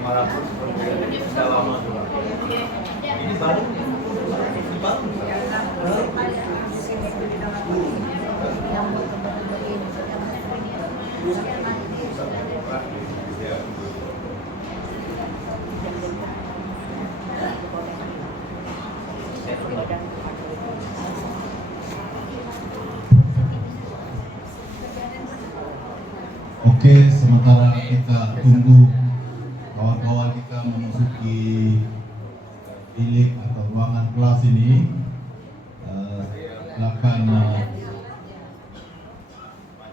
walaupun sudah lama juga. Ini baru Oke, sementara kita tunggu kawan-kawan kita memasuki bilik atau ruangan kelas ini, silakan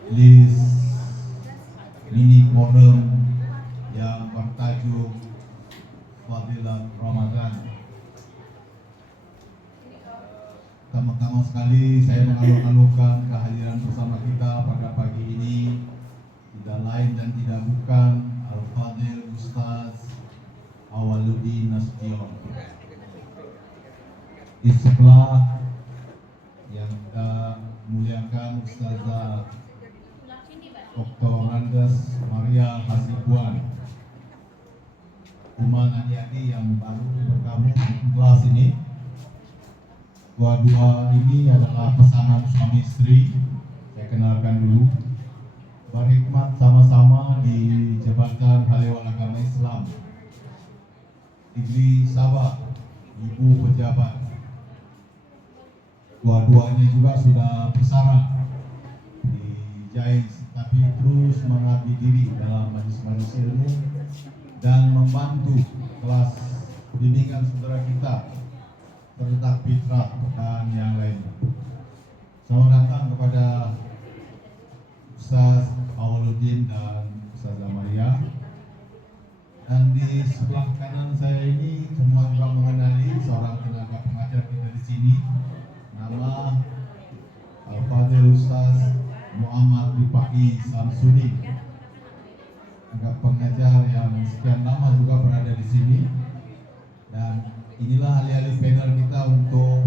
majelis mini forum yang bertajuk Fadilah Ramadan. Pertama-tama sekali saya mengalu-alukan kehadiran bersama kita pada pagi ini tidak lain dan tidak bukan Al-Fadil Ustaz Awaluddin Nasution. Di sebelah yang kita muliakan Ustazah Dr. Andes Maria Hasibuan Uman Aniadi yang baru bergabung di kelas ini. Dua-dua ini adalah pasangan suami istri. Saya kenalkan dulu. Berkhidmat sama-sama di Jabatan Halewan Agama Islam Negeri Sabah, Ibu Pejabat. Dua-duanya juga sudah bersara di JAIS, tapi terus mengabdi diri dalam majelis-majelis ilmu dan membantu kelas bimbingan saudara kita tentang fitrah dan yang lainnya. Selamat datang kepada Ustaz Awaluddin dan Ustazah Maria. Dan di sebelah kanan saya ini semua juga mengenali seorang tenaga pengajar kita di sini, nama Al-Fadil Ustaz Muhammad Rifai Samsudin, tenaga pengajar yang sekian lama juga berada di sini. Dan inilah alih-alih panel kita untuk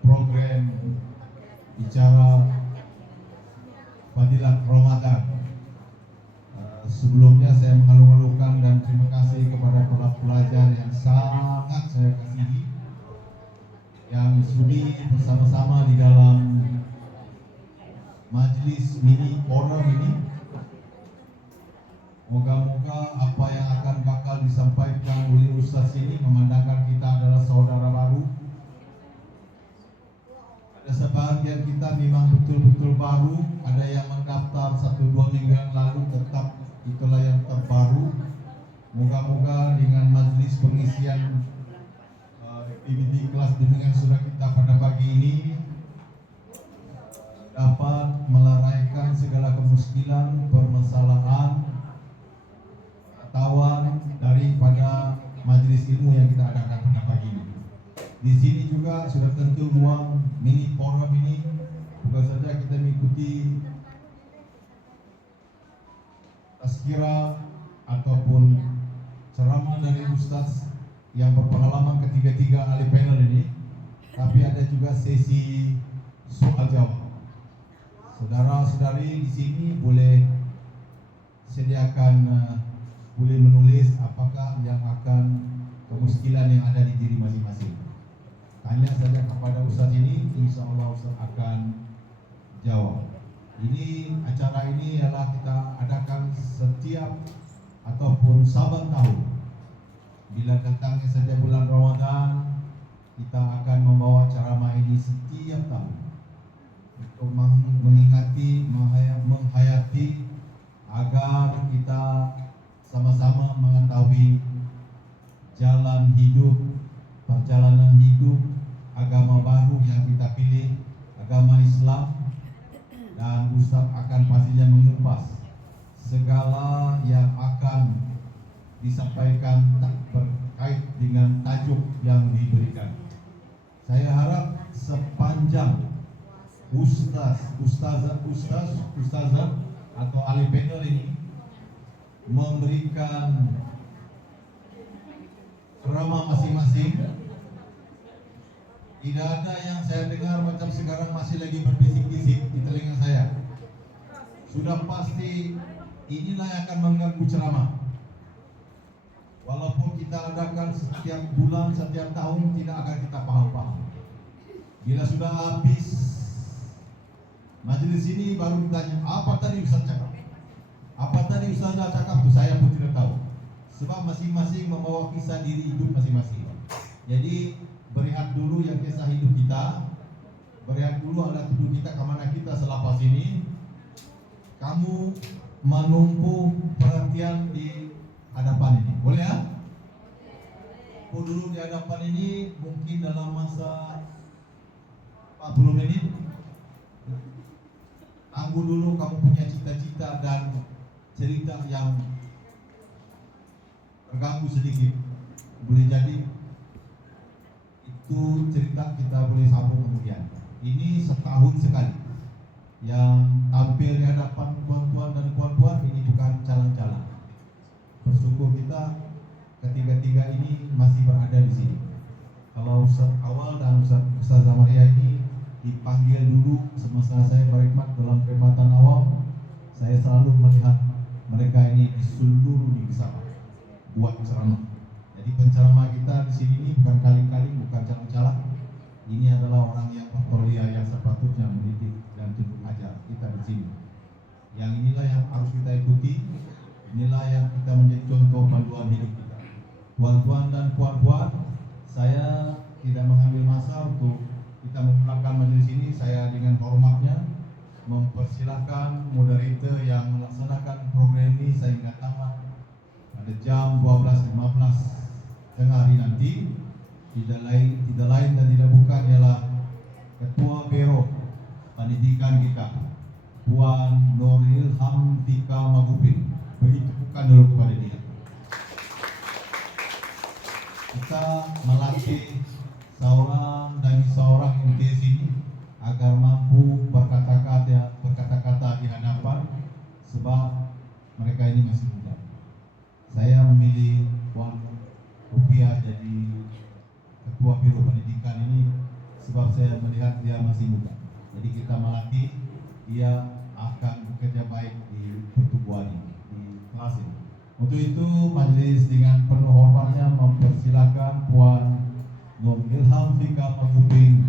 program bicara Fadilah Ramadan. Sebelumnya saya mengalu-alukan dan terima kasih kepada para pelajar yang sangat saya kasihi, yang sudi bersama-sama di dalam majelis mini forum ini. Moga-moga apa yang akan bakal disampaikan oleh Ustaz ini memandangkan kita adalah saudara baru. Ada sebagian kita memang betul-betul baru, ada yang mendaftar 1-2 minggu yang lalu, tetap itulah yang terbaru. Moga-moga dengan majelis pengisian aktiviti kelas bimbingan saudara kita pada pagi ini dapat meleraikan segala kemuskilan, permasalahan, tawan daripada majelis ilmu yang kita adakan pada pagi ini. Di sini juga sudah tentu ruang mini forum ini bukan saja kita mengikuti tazkirah ataupun ceramah dari Ustaz yang berpengalaman ketiga-tiga ahli panel ini, tapi ada juga sesi soal jawab. Saudara-saudari di sini boleh sediakan boleh menulis apakah yang akan kemuskilan yang ada di diri masing-masing. Tanya saja kepada Ustaz ini, insya Allah Ustaz akan jawab. Ini acara ini adalah kita adakan setiap ataupun saban tahun. Bila datangnya saja bulan Ramadan, kita akan membawa ceramah ini setiap tahun untuk mengingati, menghayati agar kita sama-sama mengetahui jalan hidup, perjalanan hidup, agama baru yang kita pilih, agama Islam. Dan Ustaz akan pastinya mengupas segala yang akan disampaikan terkait dengan tajuk yang diberikan. Saya harap sepanjang ustazah atau ahli panel ini memberikan ceramah masing-masing, tidak ada yang saya dengar macam sekarang masih lagi berbisik-bisik di telinga saya. Sudah pasti inilah yang akan mengganggu ceramah. Walaupun kita adakan setiap bulan, setiap tahun, tidak akan kita paham-paham. Bila sudah habis majelis ini baru ditanya, apa tadi Ustaz cakap? Apa tadi Ustaz cakap? Itu saya pun tidak tahu. Sebab masing-masing membawa kisah diri hidup masing-masing. Jadi berehat dulu yang kisah hidup kita. Berehat dulu adalah tujuh kita kemana kita selepas ini. Kamu menumpu perhatian di hadapan ini, boleh ya? Aku dulu di hadapan ini mungkin dalam masa 40 menit. Tunggu dulu kamu punya cita-cita dan cerita yang terganggu sedikit. Boleh jadi itu cerita kita boleh sambung kemudian. Ini setahun sekali. Yang tampil di hadapan tuan-tuan dan puan-puan ini bukan calon-calon. Bersyukur kita ketiga-tiga ini masih berada di sini. Kalau Ustaz Awal dan Ustaz Zamaria ini dipanggil dulu semasa saya berkhidmat dalam perkhidmatan awam, saya selalu melihat mereka ini disuruh bersama buat ceramah. Jadi penceramah kita di sini ini bukan kali-kali, bukan calon-calon. Ini adalah orang yang berkuliah yang sepatutnya mendidik dan tunjuk ajar kita di sini. Yang inilah yang harus kita ikuti. Inilah yang kita menjadi contoh panduan hidup kita. Tuan-tuan dan puan-puan, saya tidak mengambil masa untuk kita memulakan majelis ini. Saya dengan hormatnya mempersilahkan moderator yang melaksanakan program ini sehingga tamat pada jam 12.15 tengah hari nanti. Tidak lain dan tidak bukan ialah Ketua Biro Pendidikan kita, Puan Nuril Hamtika Magupin. Beri tepukan dulu kepada dia. Kita melatih seorang demi seorang MTS ini agar mampu berkata-kata di hadapan, sebab mereka ini masih muda. Saya memilih Puan Rupiah jadi Ketua Biro Pendidikan ini sebab saya melihat dia masih muda. Jadi kita melatih dia akan bekerja baik di pertubuhan ini, di kelas ini. Untuk itu majelis dengan penuh hormatnya mempersilahkan Puan Nur Ilham Fika Magupin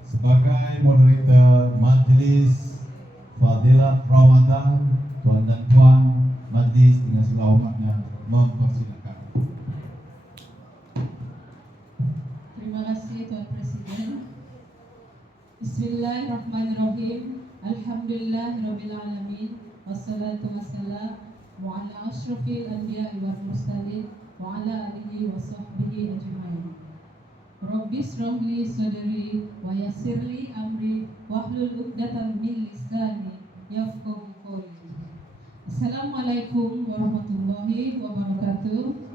sebagai moderator majelis Fadilat Ramadan. Tuan dan puan, majelis dengan segala hormatnya mempersilahkan. Terima kasih Tuan Presiden. Bismillahirrahmanirrahim. Alhamdulillahirabbil alamin. Wassalatu wassalamu ala asyrafil anbiya'i wal mursalin wa ala alihi wa sahbihi ajma'in. Rabbi shrah li sadri wa yassir li amri wahlul 'uqdatam min lisani yafqahu qawli. Assalamualaikum warahmatullahi wabarakatuh.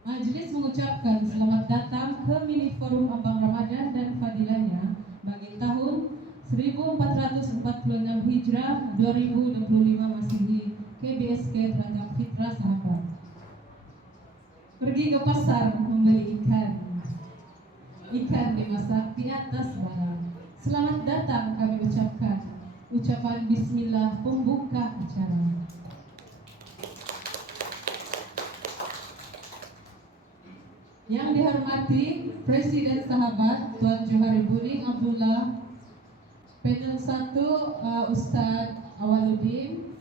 Majelis mengucapkan selamat datang ke mini forum Abang Ramadan dan Fadilahnya bagi tahun 1446 Hijrah 2025 Masehi KBSK Terajang Fitra Sahabat. Pergi ke pasar membeli ikan dimasak di atas bara. Selamat datang kami ucapkan ucapan bismillah pembuka acara. Yang dihormati Presiden Sahabat Tuan Johari Buning Abdullah, panel 1 Ustadz Awaludin,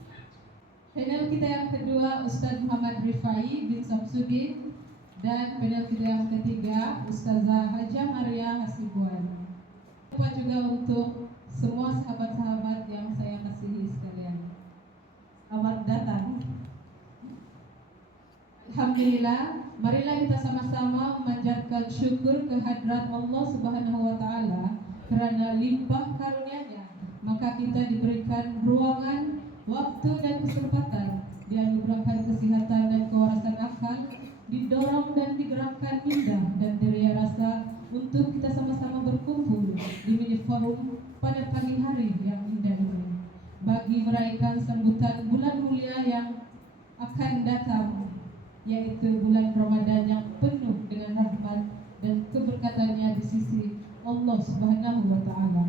panel kita yang kedua Ustadz Muhammad Rifai bin Samsudin, dan panel kita yang ketiga Ustazah Haja Maria Hasibuan. Lupa juga untuk semua sahabat-sahabat yang saya kasihi sekalian. Selamat datang. Alhamdulillah, marilah kita sama-sama memanjatkan syukur kehadrat Allah Subhanahu wa taala kerana limpah karunia-Nya. Maka kita diberikan ruangan, waktu dan kesempatan, dianugerahkan kesehatan dan kewarasan akal, didorong dan digerakkan indah dan ceria rasa untuk kita sama-sama berkumpul di mini forum pada pagi hari yang indah ini bagi meraihkan sambutan bulan mulia yang akan datang, yaitu bulan Ramadan yang penuh dengan rahmat dan keberkatannya di sisi Allah Subhanahu wa taala.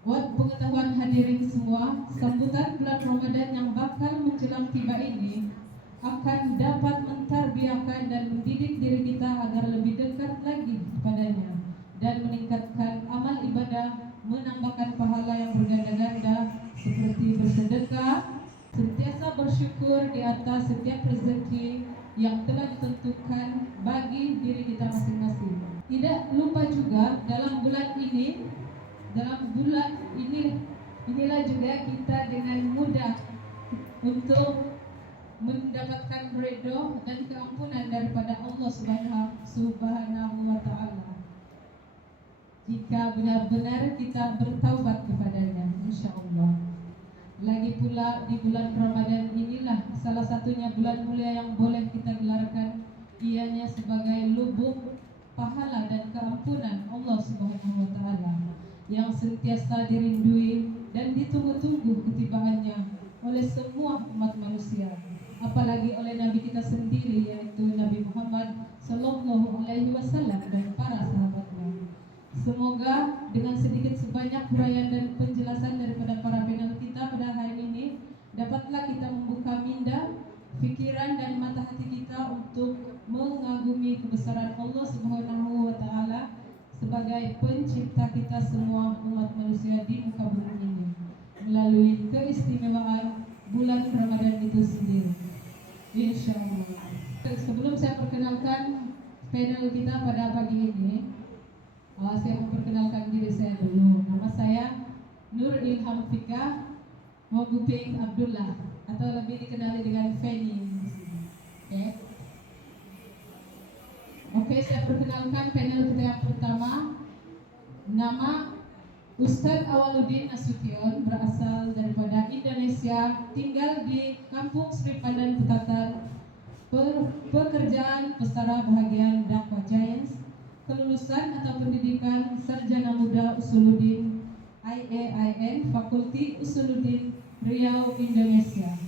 Buat pengetahuan hadirin semua, sambutan bulan Ramadan yang bakal menjelang tiba ini akan dapat mentarbiahkan dan mendidik diri kita agar lebih dekat lagi kepadanya dan meningkatkan amal ibadah, menambahkan pahala yang berganda-ganda seperti bersedekah, sentiasa bersyukur di atas setiap rezeki yang telah ditentukan bagi diri kita masing-masing. Tidak lupa juga inilah juga kita dengan mudah untuk mendapatkan ridho dan keampunan daripada Allah Subhanahu wa taala jika benar-benar kita bertaubat kepadanya, insyaallah. Lagi pula di bulan Ramadan inilah salah satunya bulan mulia yang boleh kita gelarkan ianya sebagai lubuk pahala dan keampunan Allah Subhanahu wa taala yang sentiasa dirindui dan ditunggu-tunggu ketibaannya oleh semua umat manusia, apalagi oleh Nabi kita sendiri yaitu Nabi Muhammad Sallallahu Alaihi Wasallam dan para sahabatnya. Semoga dengan sedikit sebanyak huraian dan penjelasan daripada para panel kita pada hari ini dapatlah kita membuka minda, pikiran dan mata hati kita untuk mengagumi kebesaran Allah Subhanahu wa taala sebagai pencipta kita semua umat manusia di muka bumi ini melalui keistimewaan bulan Ramadan itu sendiri. Insyaallah. Sebelum saya perkenalkan panel kita pada pagi ini, saya memperkenalkan diri saya dulu. Nama saya Nur Ilham Fika Moguping Abdullah atau lebih dikenali dengan Feni. Oke, saya perkenalkan panel kita yang pertama. Nama Ustadz Awaludin Nasution, berasal daripada Indonesia, tinggal di Kampung Sri Pandan Putatan, pekerjaan pesara bahagian dakwah Giants, kelulusan atau pendidikan sarjana muda Usuluddin IAIN, Fakulti Usuluddin Riau, Indonesia.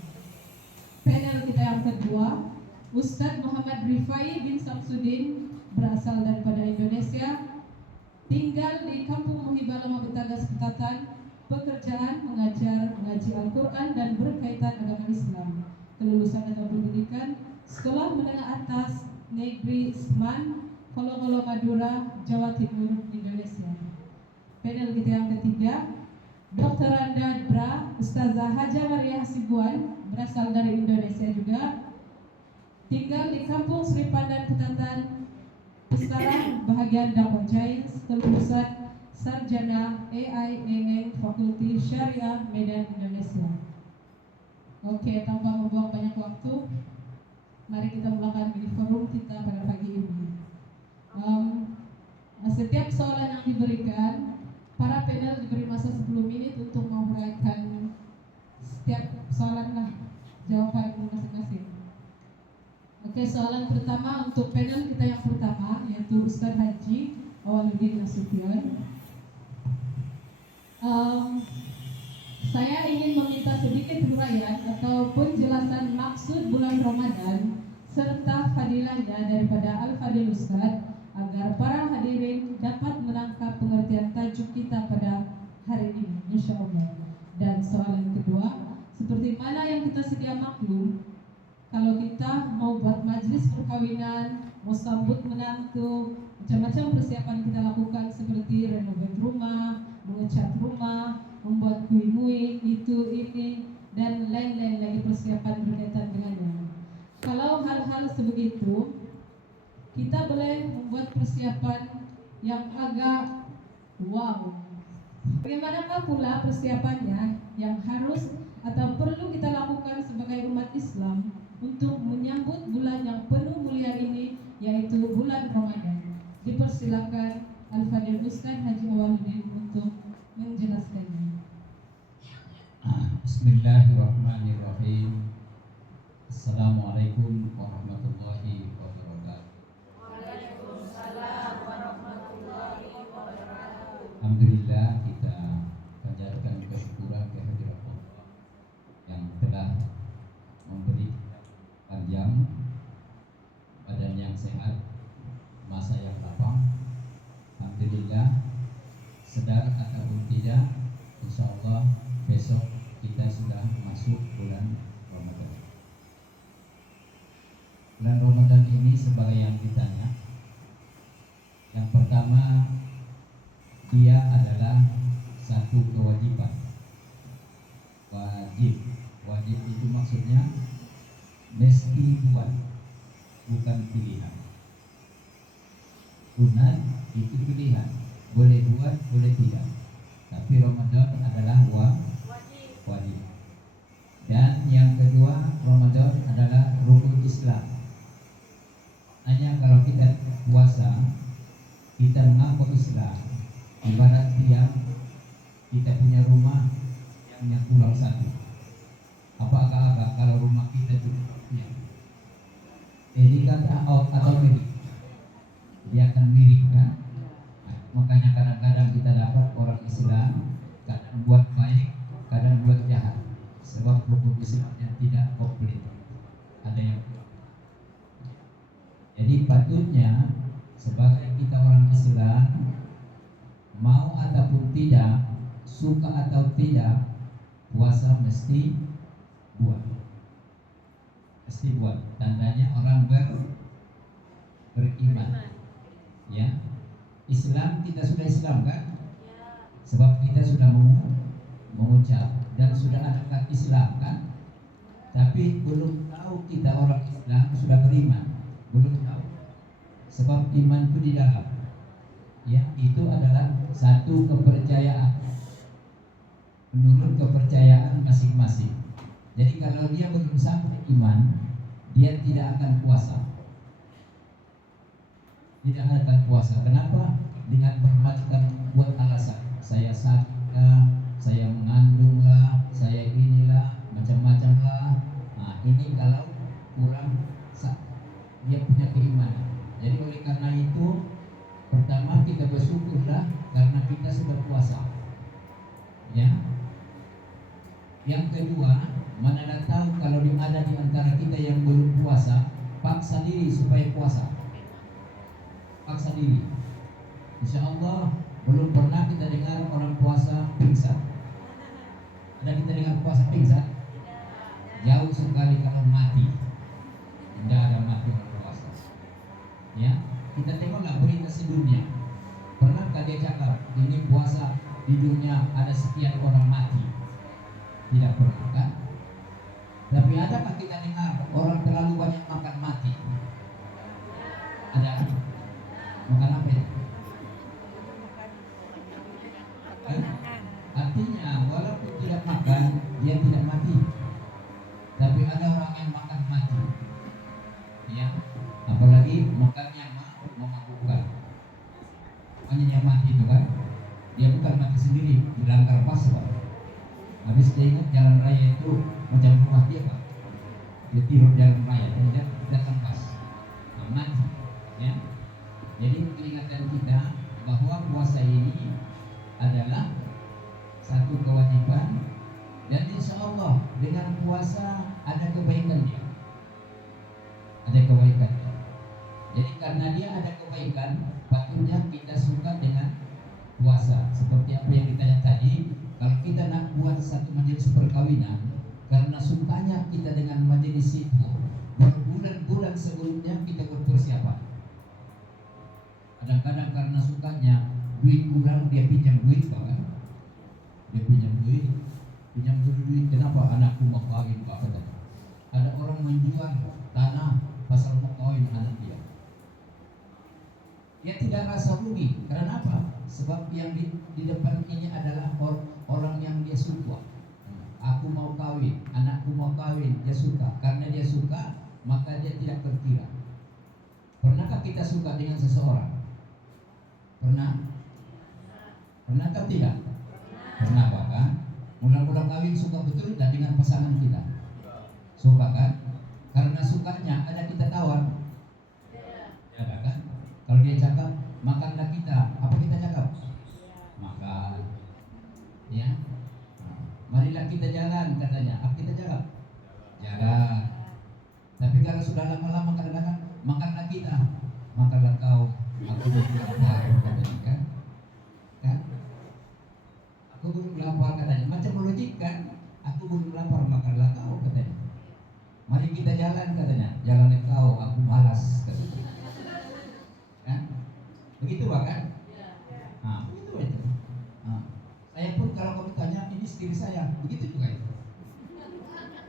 Panel kita yang kedua, Ustadz Muhammad Rifai bin Samsudin, berasal daripada Indonesia, tinggal di Kampung Muhibah Lama Betagas Putatan, pekerjaan mengajar mengaji Al-Quran dan berkaitan agama Islam, kelulusan atau pendidikan Sekolah Menengah Atas Negeri Seman, Kolongolo Madura, Jawa Timur, Indonesia. Panel kita yang ketiga, Dr. Randa Bra Ustazah Haja Maria Hasibuan, berasal dari Indonesia juga, tinggal di Kampung Sri Pandan Putatan, pesara bahagian dakwah Giants, kelulusan sarjana AINN, Fakulti Syariah, Medan, Indonesia. Oke, tanpa membuang banyak waktu, mari kita mulakan mini forum kita pada pagi ini. Setiap soalan yang diberikan, para panel diberi masa 10 menit untuk menguraikan setiap soalan lah jawaban masing-masing. Oke, soalan pertama untuk panel kita yang pertama yaitu Ustadz Haji Awaludin Nasution. Saya ingin meminta sedikit huraian atau penjelasan maksud bulan Ramadan serta fadilahnya daripada Al-Fadil Ustadz agar para hadirin dapat menangkap pengertian tajuk kita pada hari ini, insyaallah. Dan soalan kedua, seperti mana yang kita sedia maklum, kalau kita mau buat majlis perkawinan, mau sambut menantu, macam-macam persiapan kita lakukan seperti renovate rumah, mengecat rumah, membuat kue-kue, ini, dan lain-lain lagi persiapan berkaitan dengannya. Kalau hal-hal sebegitu, kita boleh membuat persiapan yang agak wow. Bagaimanakah pula persiapannya yang harus atau perlu kita lakukan sebagai umat Islam untuk menyambut bulan yang penuh mulia ini, yaitu bulan Ramadan? Dipersilakan Al-Fadil Ustadz Haji Awaludin untuk menjelaskannya. Bismillahirrahmanirrahim. Assalamualaikum warahmatullahi wabarakatuh. Waalaikumsalam warahmatullahi wabarakatuh. Alhamdulillah, kita panjatkan kesyukuran kehadirat Allah yang telah memberi panjang, badan yang sehat, masa yang lapang. Alhamdulillah, sedar ataupun tidak, insya Allah besok kita sudah masuk bulan Ramadan. Bulan Ramadan ini sebagai yang ditanya, yang pertama dia adalah satu kewajiban. Wajib itu maksudnya mesti buat, bukan pilihan. Sunat itu pilihan, boleh buat, boleh tidak. Tapi Ramadan adalah wajib. Dan yang kedua, Ramadan adalah rukun Islam. Hanya kalau kita puasa, kita mengaku Islam. Ibarat tiang, kita punya rumah yang tulang satu. Apa agak-agak kalau rumah kita itu tiang, ini kata atau miring, dia akan miring kan. Makanya kadang-kadang kita dapat orang Islam kadang buat baik, kadang buat jahat, sebab rukun Islamnya tidak komplit, ada yang kurang. Jadi patutnya sebagai kita orang Islam, mau ataupun tidak, suka atau tidak, puasa mesti buat. Tandanya orang beriman. Ya, Islam kita sudah Islam kan? Sebab kita sudah mengucap dan sudah ada Islam kan? Tapi belum tahu kita orang Islam sudah beriman, belum tahu. Sebab iman itu di dalam. Ya, itu adalah satu kepercayaan menurut kepercayaan masing-masing. Jadi kalau dia belum sampai iman, dia tidak akan puasa. Kenapa? Dengan bermacam buat alasan. Saya sakit lah, saya mengandung lah, saya inilah, macam-macam lah. Nah, ini kalau kurang dia punya keimanan. Jadi oleh karena itu, pertama kita bersyukurlah karena kita sudah puasa. Ya. Yang kedua, mana tahu kalau ada di antara kita yang belum puasa, paksa diri supaya puasa. Paksa diri. Insya Allah belum pernah kita dengar orang puasa pingsan. Ada kita dengar puasa pingsan? Jauh sekali kalau mati. Tidak ada mati orang puasa. Ya, kita tengoklah berita sedunia. Pernahkah dia cakap ini puasa di dunia ada sekian orang mati? Tidak pernah kan? Tapi adakah kita dengar orang terlalu banyak makan mati? Ada? Makan apa ya? Artinya walaupun tidak makan, dia tidak mati. Tapi ada orang yang makan mati. Ya, apalagi makan yang memabukkan. Makanya yang mati itu kan, dia bukan mati sendiri, dilanggar pasal. Habis dia ingat jalan raya itu macam rumah dia Pak. Dia tidur jalan raya, tidak pas. Mati. Ya. Jadi peringatan kita bahwa puasa ini adalah satu kewajiban dan insya Allah dengan puasa ada kebaikannya. Ada kebaikannya. Jadi karena dia ada kebaikan, patutnya kita suka dengan puasa. Seperti apa yang ditanya tadi, kalau kita nak buat satu majelis perkawinan, karena sukanya kita dengan majelis itu, berbulan-bulan sebelumnya kita berpersiapan. Kadang-kadang karena sukanya duit kurang, dia pinjam duit kan? Dia pinjam duit. Kenapa? Anakku mau kawin Pak. Ada orang menjual tanah pasal mau kawin anak dia. Dia tidak rasa rugi. Karena apa? Sebab yang di depan ini adalah orang yang dia suka. Aku mau kawin, anakku mau kawin, dia suka. Karena dia suka, maka dia tidak terkira. Pernahkah kita suka dengan seseorang? Pernah? Pernahkah tidak? Pernah kan? Mula-mula kawin suka betul tidak dengan pasangan kita? Suka kan? Karena sukanya ada kita tawar. Ada kan? Kalau dia cakap, makanlah kita. Apa kita cakap? Makan. Ya. Marilah kita jalan katanya. Apa kita jalan? Jalan. Tapi kalau sudah lama-lama kadang-kadang makanlah kita. Makanlah kau. Aku belum lapar katanya kan? Kan? Aku belum lapar katanya. ikan, aku belum lapar makanlah kau katanya. Mari kita jalan katanya. Jalan kau, aku malas katanya. Kan? Begitu bahkan? Nah, begitu itu. Nah, saya pun kalau kamu tanya ini istri saya, begitu juga itu.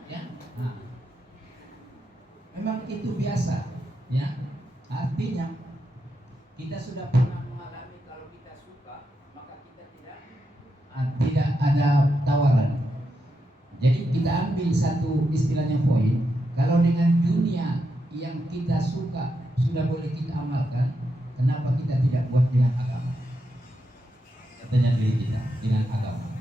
Ya, nah, memang itu biasa, ya. Artinya kita sudah pernah mengalami kalau kita suka, maka kita tidak ada tawaran. Jadi kita ambil satu istilahnya poin, kalau dengan dunia yang kita suka sudah boleh kita amalkan, kenapa kita tidak buat dengan agama? Katanya diri kita dengan agama.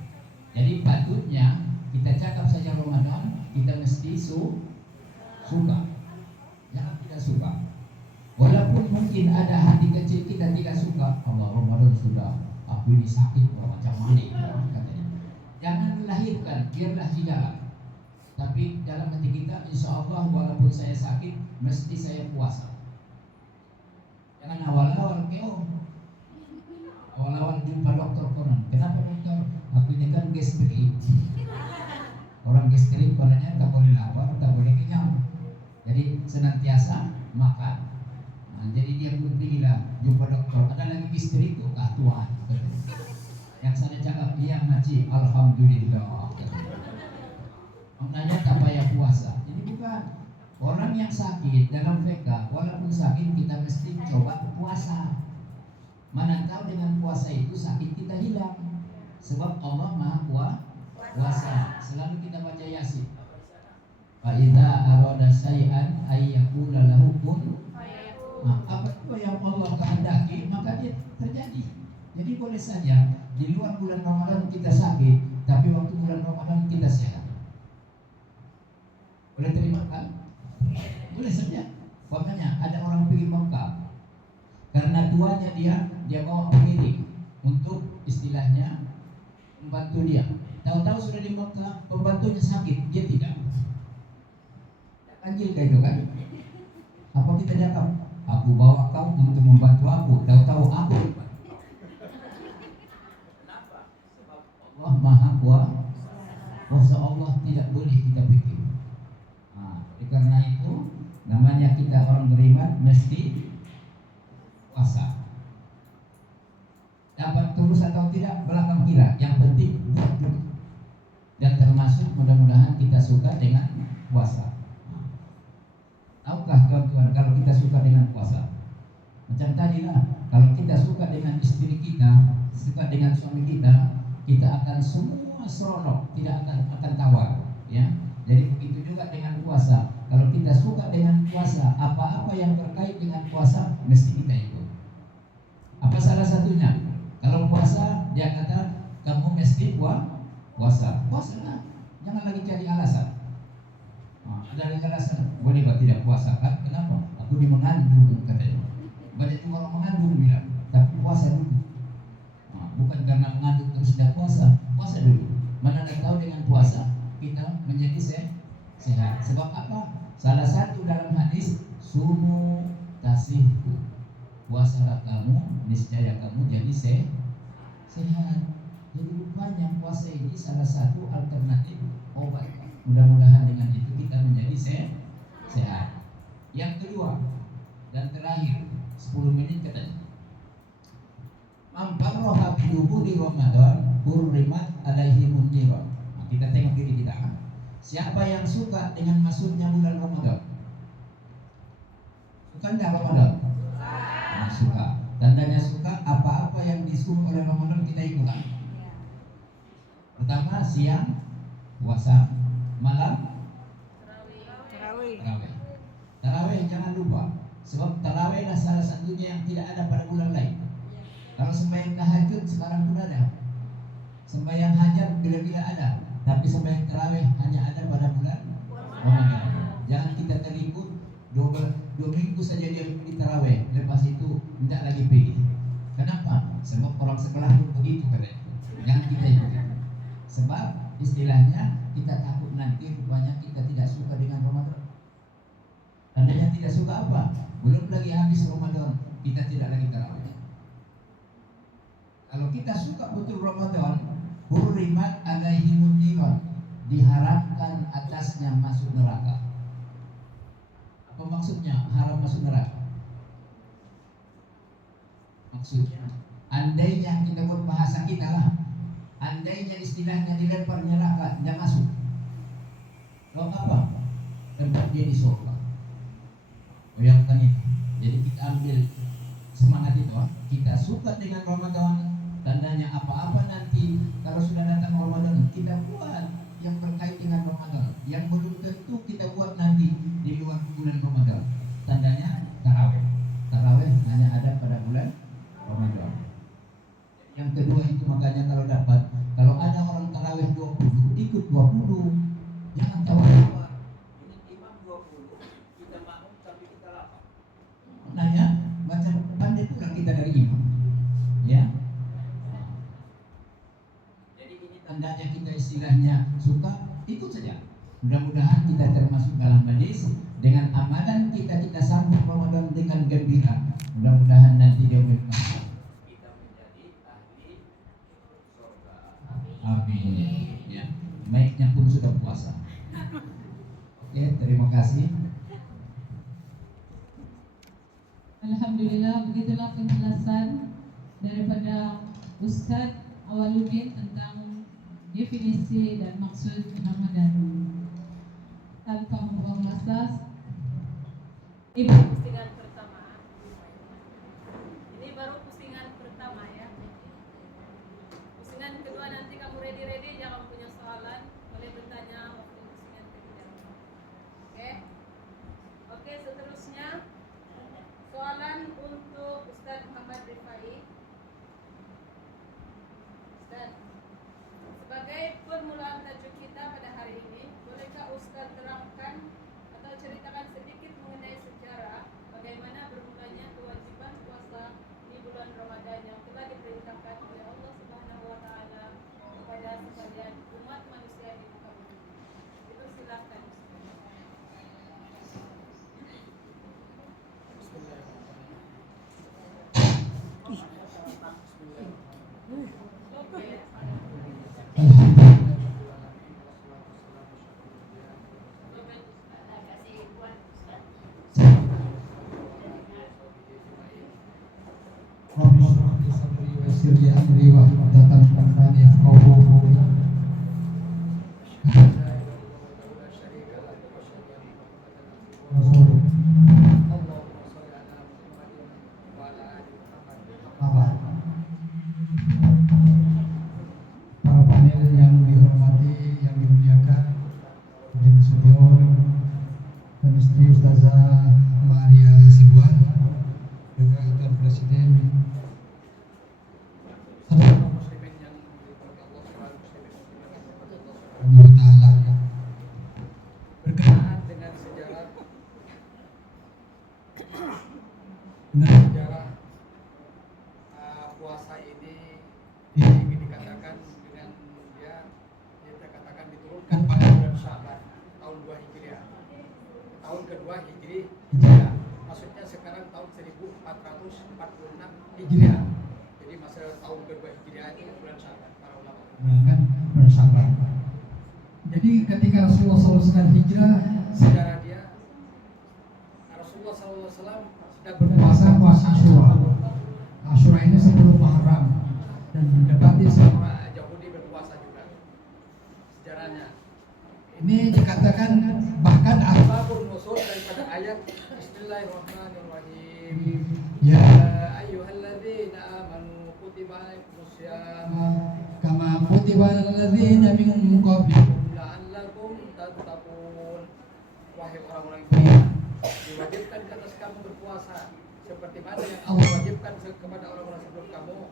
Jadi patutnya kita cakap saja Ramadan, kita mesti suka, jangan tidak suka. Walaupun mungkin ada hati kecil kita tidak suka, Allah Ramadan sudah, aku ini sakit macam mana katanya. Jangan lahirkan, biarlah di dalam. Tapi dalam hati kita, insya Allah walaupun saya sakit, mesti saya puasa. Jangan awal-awal keo. Awal-awal jumpa dokter konon. Kenapa dokter? Aku ini kan gastrik. Orang gastrik kononnya tak boleh lapar, tak boleh kenyang. Jadi senantiasa makan. Nah, jadi dia pun tinggilah jumpa dokter. Ada lagi gastrik tuh, Tuhan. Yang saya cakap, iya maci, alhamdulillah. Maknanya tak payah puasa. Ini bukan orang yang sakit dalam fiqh, walaupun sakit kita mesti coba puasa. Mana tahu dengan puasa itu sakit kita hilang. Sebab Allah Maha Kuasa. Selalu kita baca Yasin. Fa idza arada syai'an ay yaqula lahu kun. Nah, apa yang Allah kehendaki maka dia terjadi. Jadi boleh saja di luar bulan Ramadan kita sakit, tapi waktu bulan Ramadan kita sehat. Boleh terima kan? Boleh saja. Makanya ada orang pergi Mekah, karena tuanya dia bawa pengiring untuk istilahnya membantu dia. Tahu-tahu sudah di Mekah, pembantunya sakit, dia tidak. Anjil kayak itu kan? Apa kita cakap? Aku bawa kau untuk membantu aku. Tahu-tahu aku. Allah Maha Kuasa, Allah tidak boleh kita pikir. Nah, karena itu namanya kita orang beriman mesti puasa. Dapat terus atau tidak belakang kira, yang penting dan termasuk mudah-mudahan kita suka dengan puasa. Nah, tahukah kawan-kawan kalau kita suka dengan puasa? Macam tadi lah, kalau kita suka dengan istri kita, suka dengan suami kita, kita akan semua seronok, tidak akan tawar, ya. Jadi begitu juga dengan puasa. Kalau kita suka dengan puasa, apa-apa yang terkait dengan puasa mesti kita ikut. Apa salah satunya? Kalau puasa dia kata kamu mesti puasa. Puasalah, jangan lagi cari alasan. Nah, ada lagi alasan, boleh buat tidak puasa kan? Kenapa? Aku mengandung katanya. Banyak juga orang mengandung bilang, tapi puasa dulu. Bukan karena mengandung terus tidak puasa dulu. Mana ada tahu dengan puasa kita menjadi sehat. Sebab apa? Salah satu dalam hadis, sumu tasihku. Puasalah kamu, niscaya kamu jadi sehat. Jadi rupanya puasa ini salah satu alternatif obat. Mudah-mudahan dengan itu kita menjadi sehat. Yang kedua dan terakhir, 10 menit katanya. Mamparroha bidubu di Ramadan hurrimat alaihi munjiran. Nah, kita tengok diri kita. Siapa yang suka dengan masuknya bulan Ramadan? Suka enggak Ramadan? Nah, suka. Tandanya suka, apa-apa yang disuruh oleh Ramadan kita ikutan. Pertama, siang puasa, malam tarawih. Tarawih jangan lupa, sebab tarawih adalah salah satunya yang tidak ada pada bulan lain. Kalau sembahyang tahajud sekarang pun ada, sembahyang hajat bila-bila ada, tapi sembahyang tarawih hanya ada pada bulan Ramadan. Jangan kita terikut dua minggu saja dia di tarawih, lepas itu tidak lagi pergi. Kenapa? Sebab orang sebelah pun begitu katanya. Jangan kita ikuti. Sebab istilahnya kita takut nanti rupanya kita tidak suka dengan Ramadan. Tandanya tidak suka apa? Belum lagi habis Ramadan, kita tidak lagi tarawih. Kalau kita suka betul Ramadan, hurrimat alaihimun nar, diharamkan atasnya masuk neraka. Apa maksudnya haram masuk neraka? Maksudnya andainya kita buat bahasa kita lah, andainya istilahnya dilempar neraka, tidak masuk. Lo apa? Tempat dia di surga. Bayangkan itu. Jadi kita ambil semangat itu, kita suka dengan Ramadan. Tandanya apa-apa nanti kalau sudah datang Ramadan kita buat yang terkait dengan Ramadan, yang belum tentu kita buat nanti di luar bulan Ramadan. Tandanya tarawih. Tarawih hanya ada pada bulan Ramadan. Yang kedua itu makanya kalau ada orang tarawih 20, ikut 20. Jangan tawa-tawa. Ini imam 20, kita makmum tapi kita lapar. Nanya, macam pandai pula kita dari imam. Ya. Jadi ini tandanya kita istilahnya suka, ikut saja. Mudah-mudahan kita termasuk dalam hadis dengan amalan kita sambut Ramadan dengan gembira. Mudah-mudahan nanti dia berkata kita menjadi ahli surga. Amin. Ya. Baiknya pun sudah puasa. Oke, terima kasih. Alhamdulillah, begitulah penjelasan daripada Ustadz Awaludin tentang definisi dan maksud Ramadan. Tanpa membuang masa, Ibu. Pusingan pertama. Ini baru pusingan pertama ya. Pusingan kedua nanti kamu ready jangan punya soalan, boleh bertanya waktu pusingan ketiga. Oke, seterusnya soalan untuk Ustadz Muhammad Rifai. Ustadz, sebagai permulaan tajuk kita pada hari ini, bolehkah Ustadz terangkan atau ceritakan sedikit mengenai sejarah bagaimana bermulanya kewajiban puasa di bulan Ramadan yang telah diperintahkan oleh Allah Subhanahu wa taala kepada sekalian umat manusia di muka bumi. Itu silakan. Para panel yang dihormati, yang dimuliakan, Izin Sudior dan istri Ustazah Maria Sibuan, juga Tuan Presiden, saudara muslimin yang diberkahi Allah Taala. Berkenaan dengan sejarah puasa ini ingin dikatakan dengan kita katakan diturunkan pada bulan Syaban tahun 2 Hijriah, tahun kedua Hijriah, maksudnya sekarang tahun 1446 Hijriah. Jadi masa tahun kedua Hijriah itu bulan Syaban, para ulama mengatakan bulan Syaban. Jadi ketika Rasulullah SAW hijrah, sejarah dia Rasulullah SAW sedang berpuasa Asyura. Asyura ini sebelum Muharram dan mendekati orang Yahudi berpuasa juga. Sejarahnya ini dikatakan bahkan asbabun nuzul daripada ayat Bismillahirrahmanirrahim. Ya ayyuhalladzina amanu kutiba alaikumussyam kama kutiba alal ladzina min qablikum la'allakum tattaqun. Wahai orang-orang beriman, diwajibkan ke atas kamu berpuasa seperti mana yang Allah wajibkan kepada orang-orang sebelum kamu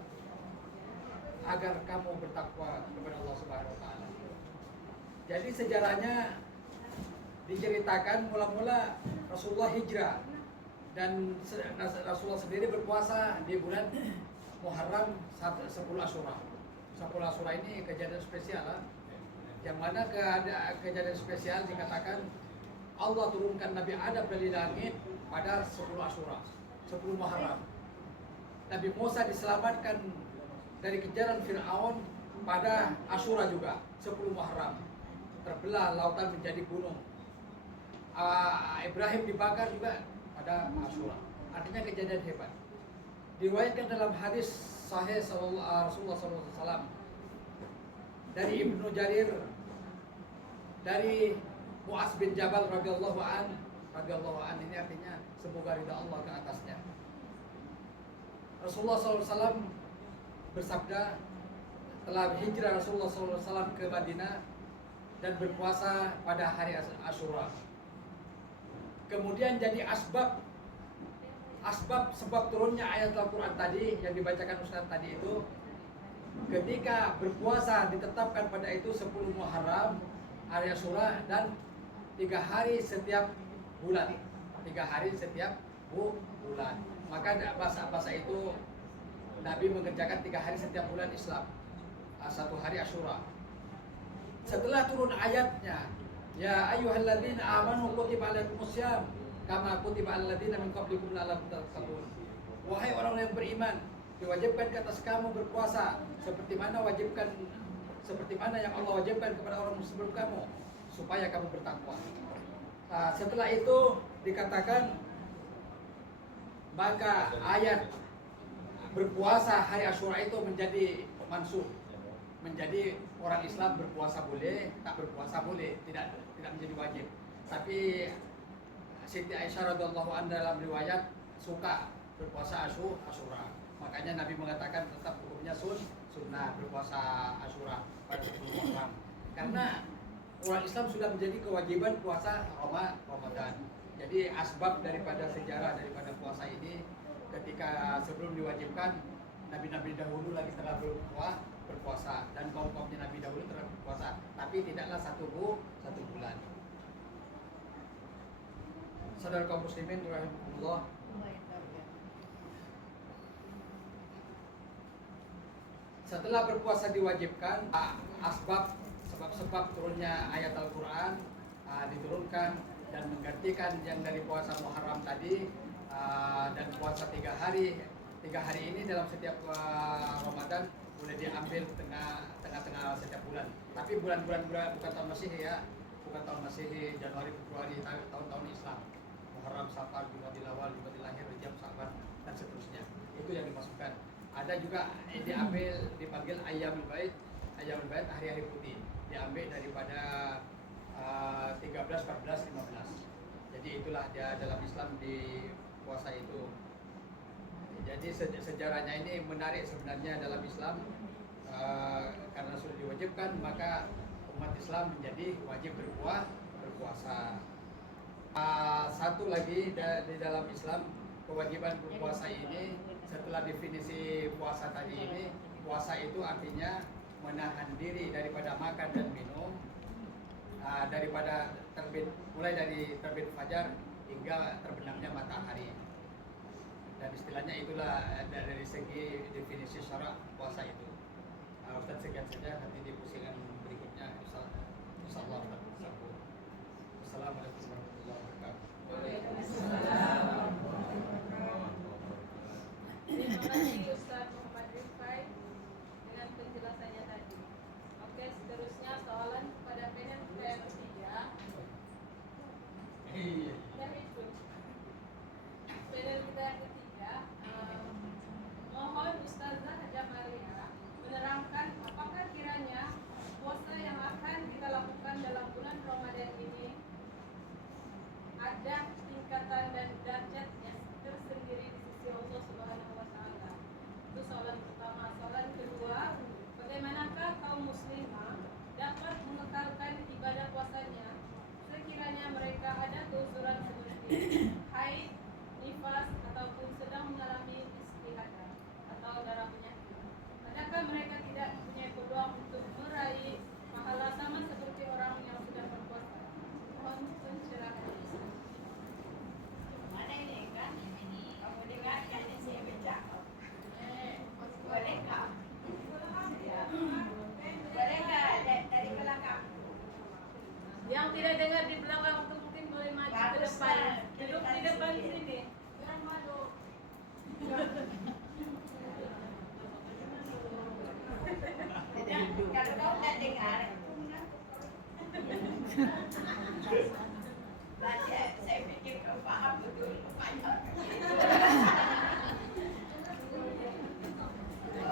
agar kamu bertakwa kepada Allah Subhanahu wa taala. Jadi sejarahnya diceritakan mula-mula Rasulullah hijrah dan Rasulullah sendiri berpuasa di bulan Muharram 10 Asyura. 10 Asyura ini kejadian spesial, yang mana kejadian spesial dikatakan Allah turunkan Nabi Adam dari langit pada 10 Asyura, 10 Muharram. Nabi Musa diselamatkan dari kejaran Fir'aun pada Asyura juga 10 Muharram terbelah lautan menjadi gunung. Ibrahim dibakar juga pada Asyura. Artinya kejadian hebat. Diriwayatkan dalam hadis sahih Rasulullah SAW dari Ibnu Jarir, dari Mu'az bin Jabal radhiyallahu an ini artinya semoga ridha Allah ke atasnya. Rasulullah SAW bersabda, telah hijrah Rasulullah SAW ke Madinah dan berpuasa pada hari Asyura. Kemudian jadi sebab turunnya ayat Al-Quran tadi yang dibacakan Ustaz tadi itu, ketika berpuasa ditetapkan pada itu 10 Muharram hari Asyura dan 3 hari setiap bulan. 3 hari setiap bulan. Maka bahasa itu Nabi mengerjakan 3 hari setiap bulan Islam, 1 hari Asyura. Setelah turun ayatnya, ya ayyuhalladzina amanu kutiba alaikumussyam kama kutiba alal ladzina min qablikum la'allakum tattaqun. Wahai orang yang beriman, diwajibkan ke atas kamu berpuasa seperti mana yang Allah wajibkan kepada orang sebelum kamu supaya kamu bertakwa. Setelah itu dikatakan, maka ayat berpuasa hari Asyura itu menjadi mansukh, menjadi orang Islam berpuasa boleh, tak berpuasa boleh, tidak menjadi wajib. Tapi Siti Aisyah radhiyallahu anha dalam riwayat suka berpuasa Asyura. Makanya Nabi mengatakan tetap hukumnya sunnah berpuasa Asyura pada 10 Muharram. Karena orang Islam sudah menjadi kewajiban puasa Ramadan. Jadi asbab daripada sejarah daripada puasa ini, ketika sebelum diwajibkan, Nabi-Nabi dahulu lagi telah berpuasa dan kaum-kaumnya Nabi dahulu telah berpuasa, tapi tidaklah satu bulan. Saudara kaum muslimin rahimahullah, setelah berpuasa diwajibkan, sebab turunnya ayat Al-Quran diturunkan dan menggantikan yang dari puasa Muharram tadi, dan puasa 3 hari. 3 hari ini dalam setiap Ramadan boleh diambil tengah-tengah setiap bulan. Tapi bulan-bulan bukan tahun Masehi ya, bukan tahun Masehi, Januari, Februari, tahun-tahun Islam. Muharram, Safar, Jumadil Awal, Jumadil Akhir, Rajab, Sya'ban dan seterusnya. Itu yang dimasukkan. Ada juga dipanggil Ayyamul Bait, hari-hari putih. Diambil daripada 13, 14, 15. Jadi itulah dia dalam Islam di puasa itu. Jadi sejarahnya ini menarik sebenarnya dalam Islam, karena sudah diwajibkan maka umat Islam menjadi wajib berpuasa. Satu lagi di dalam Islam, kewajiban berpuasa ini setelah definisi puasa tadi ini, puasa itu artinya menahan diri daripada makan dan minum, mulai dari terbit fajar hingga terbenamnya matahari. Dan istilahnya itulah dari segi definisi syarak puasa itu. Ustaz sekian saja, nanti di pusingan berikutnya insyaallah Ustaz. Assalamualaikum warahmatullahi wabarakatuh. Waalaikumsalam. Terima kasih Ustaz Muhammad Rifai dengan penjelasannya tadi. Oke, seterusnya soalan pada panel ketiga. Panel kita ketiga, mohon Ustazah Jamalia menerangkan apakah kiranya puasa yang akan kita lakukan dalam bulan Ramadan ini ada tingkatan dan derajatnya tersendiri di sisi Allah Subhanahu wa taala. Itu soalan pertama. Soalan kedua, bagaimanakah kaum muslimah dapat mengekalkan ibadah puasanya sekiranya mereka ada keuzuran seperti haid, nifas ataupun sedang mengalami istihadah atau darah penyakit? Adakah mereka tidak punya peluang untuk meraih pahala sama seperti orang yang sudah berpuasa? Mohon pencerahan. Mana ini kan? Kamu dengar yang saya baca? Boleh tak? Boleh tak dari belakang? Yang tidak dengar di belakang itu mungkin boleh maju ke depan. Duduk di depan sini. Jangan malu. Baca, saya pikir kau paham betul banyak.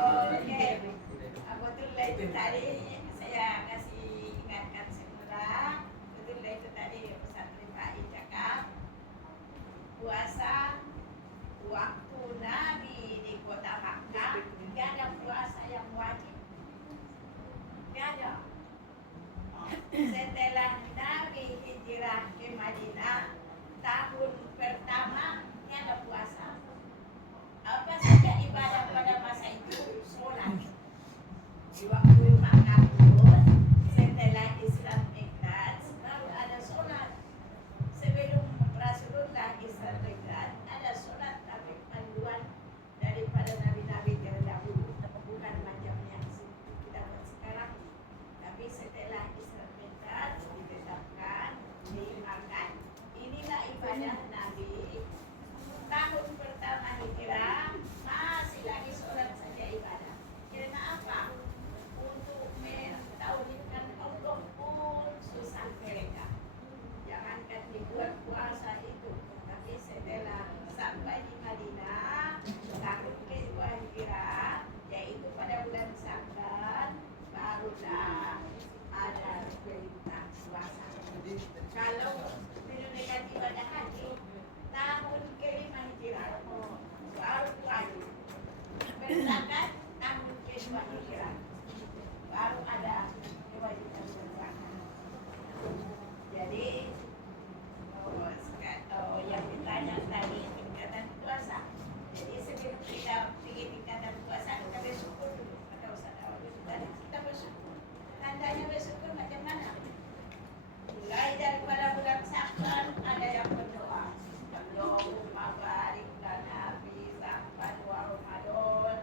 Oke, betul itu tadi saya kasih ingatkan semula. Betul itu tadi Ustaz Rifai cakap puasa waktu Nabi di kota Makkah tidak ada puasa yang wajib, tidak ada. Setelah Nabi hijrah ke Madinah tahun pertama ada puasa. Apa saja ibadah pada masa itu? Sholat. Di waktu Makkah pun setelah Islam ikhlas baru ada sholat. Sebelum Rasulullah Islam ikhlas ada sholat, tapi panduan daripada nabi-nabi terdahulu, bukan macam yang kita buat sekarang. Tapi setelah Islam ikhlas ditetapkan, diimakan. Inilah ibadah Nabi. Tahun pertama hijrah masih lagi sholat saja ibadah. Karena apa? Untuk mentauhidkan Allah pun susah mereka. Jangankan dibuat puasa itu, tapi setelah sampai di Madinah tahun kedua hijrah, yaitu pada bulan Syawal, barulah ada perintah puasa. Kalau menunaikan ibadah haji tahun kelima hijrah baru wajib. Berzakat tahun kedua hijrah baru ada kewajiban berzakat. Jadi yang ditanya tadi tingkatan puasa. Jadi sebelum kita pergi tingkatan puasa kita bersyukur dulu. Kata Ustaz awal tadi kita bersyukur. Tandanya bersyukur macam mana? Mulai daripada bulan Syawal ada yang berdoa. Allahumma barik lana fi Syawal wa Ramadan.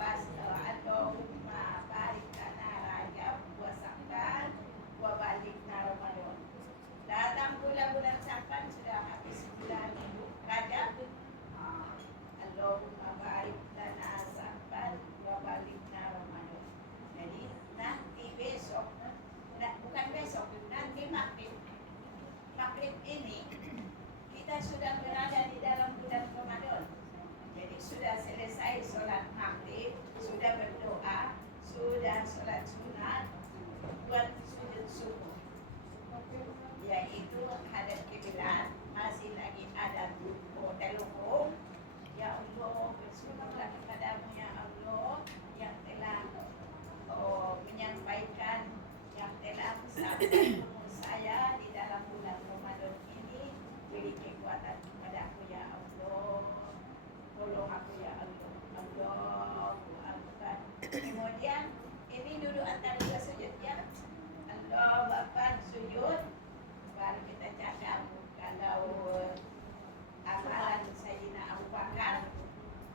Allahumma barik lana Rajab wa Syawal wa balikna Ramadan. Datang bulan Syawal sudah habis bulan Rajab. Allahumma barik lana Syawal wa balikna Ramadan. Jadi nanti besok, bukan besok, nanti maghrib ini kita sudah berada di dalam bulan Ramadan. Jadi sudah selesai sholat maghrib, sudah berdoa, sudah sholat sunat, buat sujud subuh, yaitu hadap kiblat. Masih lagi ada telefon. Ya Allah, bersyukurlah kepadamu ya Allah yang telah menyampaikan, yang telah sampai saya di dalam bulan Ramadan ini. Beri kekuatan kepadaku ya Allah, tolong aku ya Allah. Allahu Akbar. Kemudian ini duduk antara dua sujud ya. Allahu Akbar sujud, baru kita cakap kalau amalan Sayyidina Abu Bakar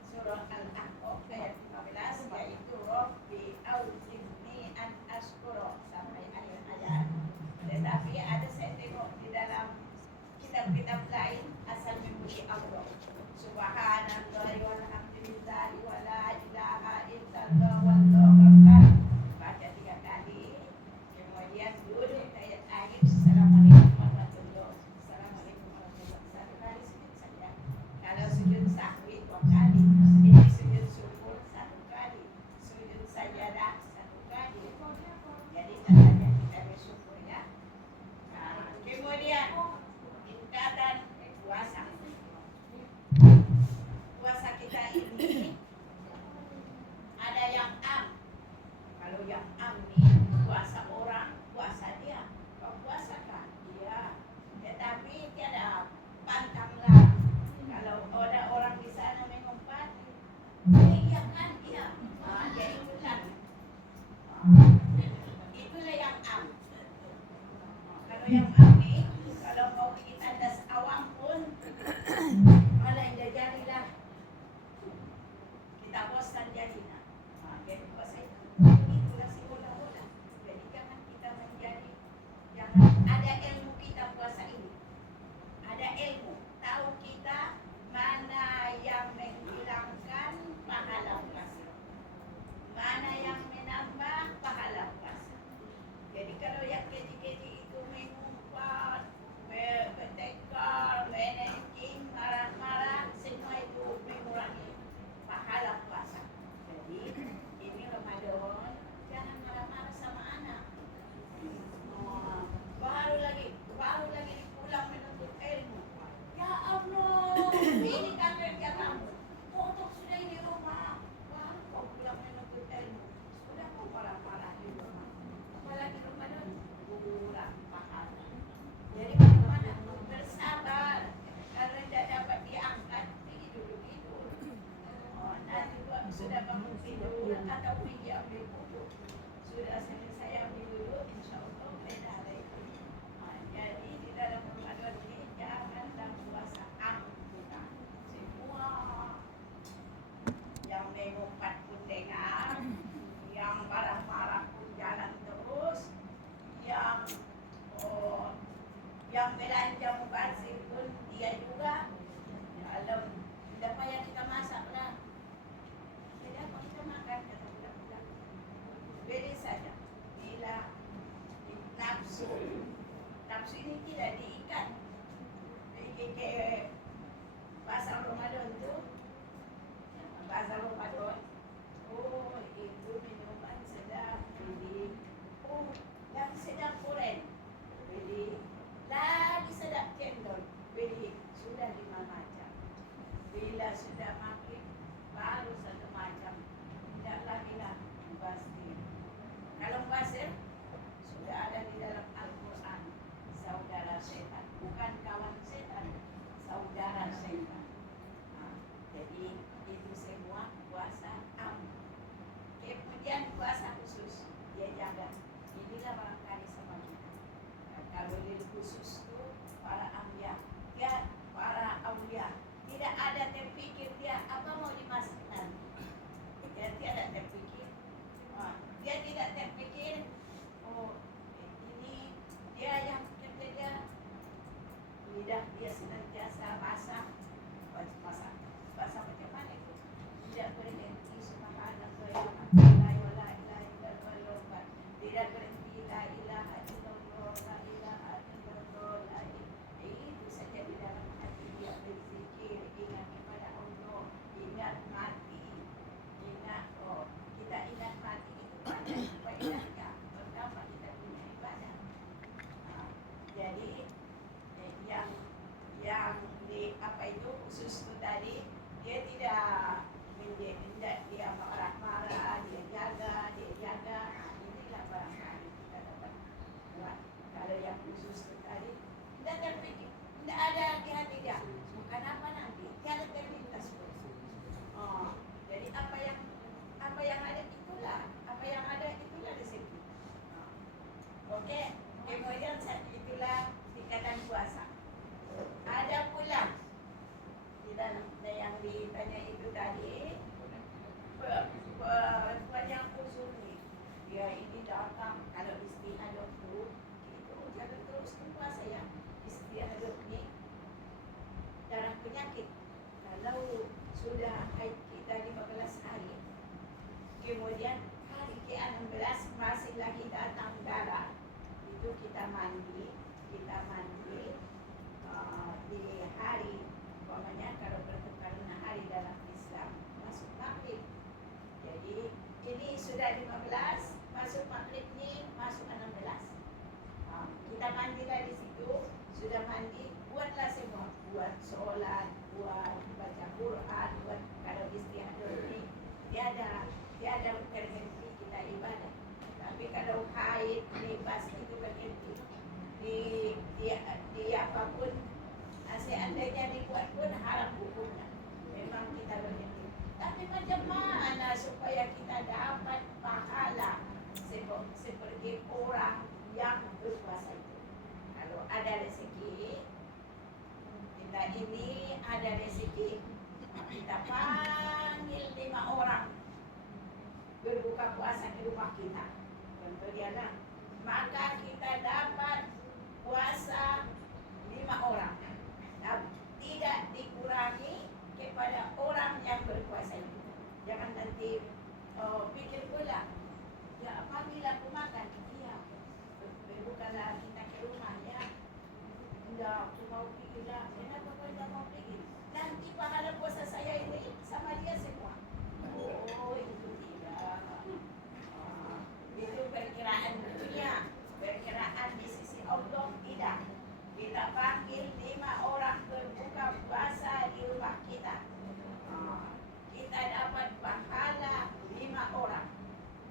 surah Al-Ahqaf ayat 15, yaitu Rabbi auzi'ni an ashkura sampai akhir ayat. Tetapi ada saya tengok di dalam kitab-kitab lain asal memuji Allah. Subhanallah walhamdulillah wa la ilaha illallah wallahu akbar. Baca 3 kali. Kemudian duduk ayat akhir. Assalamualaikum warahmatullahi wabarakatuh. Assalamualaikum warahmatullahi wabarakatuh. 1 kali sujud saja. Kalau sujud sahwi 2 kali. Ini sujud syukur 1 kali. Sujud sajadah 1 kali. Jadi tandanya kita bersyukur ya. Kemudian tingkatan puasa. Puasa kita ini ada yang am. Kalau yang am nih puasa orang, puasa dia. Kau puasa kan? Iya. Tetapi tiada pantanglah. Kalau ada orang di sana mengumpat, iya kan? Iya. Dia ikutan. Itulah yang am. Kalau yang am nih, kalau mau bikin tandas awam pun malah indah jadilah. Kita bosan jadilah. Jadi puasa itulah si bola-bola. Jadi jangan kita menjadi, jangan ada ilmu kita puasa ini. Ada ilmu, tahu kita mana yang menghilangkan pahala puasa, mana yang menambah pahala puasa. Jadi kalau yang keji-keji itu yang belanja mubazir pun dia juga. Kalau tidak payah kita masak lah, tidak apa kita makan kata budak-budak. Beli saja. Bila nafsu ini tidak diikat. Ke pasar Ramadan tu, pasar Ramadan. Oh, itu minuman sedap. Beli. Oh, lagi sedap koreng. Beli. Lagi sedap cendol. Beli. Sudah 5 macam. Bila sudah makin baru 1 macam. Tidak lagi lah mubazir. Kalau mubazir sudah ada di dalam Al-Quran. Saudara setan, bukan kawan setan, saudara setan. Jadi itu semua puasa am. Kemudian puasa khusus dia jaga. Inilah barangkali sama kita. Kalau dia khusus itu para ambiya, dia para aulia. Tidak ada terpikir dia apa mau dimasukkan. Dia tidak terpikir. Dia tidak terpikir. Oh, ini dia yang kerja dia. Lidah dia senantiasa basah. Basah macam mana itu? Tidak berhenti subhanallah wa la ilaha illallah. Tidak berhenti la ilaha illallah la ilaha illallah la ilaha. Itu saja di dalam hati dia berzikir, ingat kepada Allah, ingat mati, ingat kita ingat mati itu banyak faedahnya. Pertama kita punya ibadah. Jadi yang di apa itu khusus itu tadi dia tidak dia marah-marah, dia jaga. Inilah barangkali kita dapat buat. Kalau yang khusus itu tadi tidak terpikir, tidak ada di hati dia. Bukan apa nanti, tiada terlintas pun. Jadi apa yang ada itulah rezeki. Oke, kemudian satu itulah tingkatan puasa. Ada pula di dalam yang ditanya itu tadi, perempuan yang uzur ni, dia ini datang kalau istiadat tu, itu jangan terus puasa ya. Istiadat ni darah penyakit. Kalau sudah haid kita 15 hari, kemudian hari ke-16 masih lagi datang darah, itu kita mandi di hari, umpamanya kalau bertepatan hari dalam Islam masuk maghrib. Jadi ini sudah 15, masuk maghrib ni masuk 16. Kita mandilah di situ, sudah mandi, buatlah semua, buat solat, buat baca Quran, buat kalau istiadat ni tiada berhenti kita ibadah. Tapi kalau haid nifas itu berhenti. Di apapun seandainya dibuat pun haram hukumnya. Memang kita berhenti. Tapi macam mana supaya kita dapat pahala seperti orang yang berpuasa itu? Kalau ada rezeki, kita ini ada rezeki, kita panggil 5 orang berbuka puasa di rumah kita. Contohnya lah, maka kita dapat puasa 5 orang. Tidak dikurangi kepada orang yang berpuasa itu. Jangan nanti pikir pula, ya panggil aku makan. Iya, berbukalah kita ke rumahnya. Enggak, aku mau pergi lah. Kenapa kau tidak mau pergi? Nanti pahala puasa saya ini sama dia semua. Oh, itu tidak. Itu perkiraan dunia. Perkiraan di sisi Allah tidak. Kita panggil 5 orang berbuka puasa di rumah kita. Kita dapat pahala 5 orang.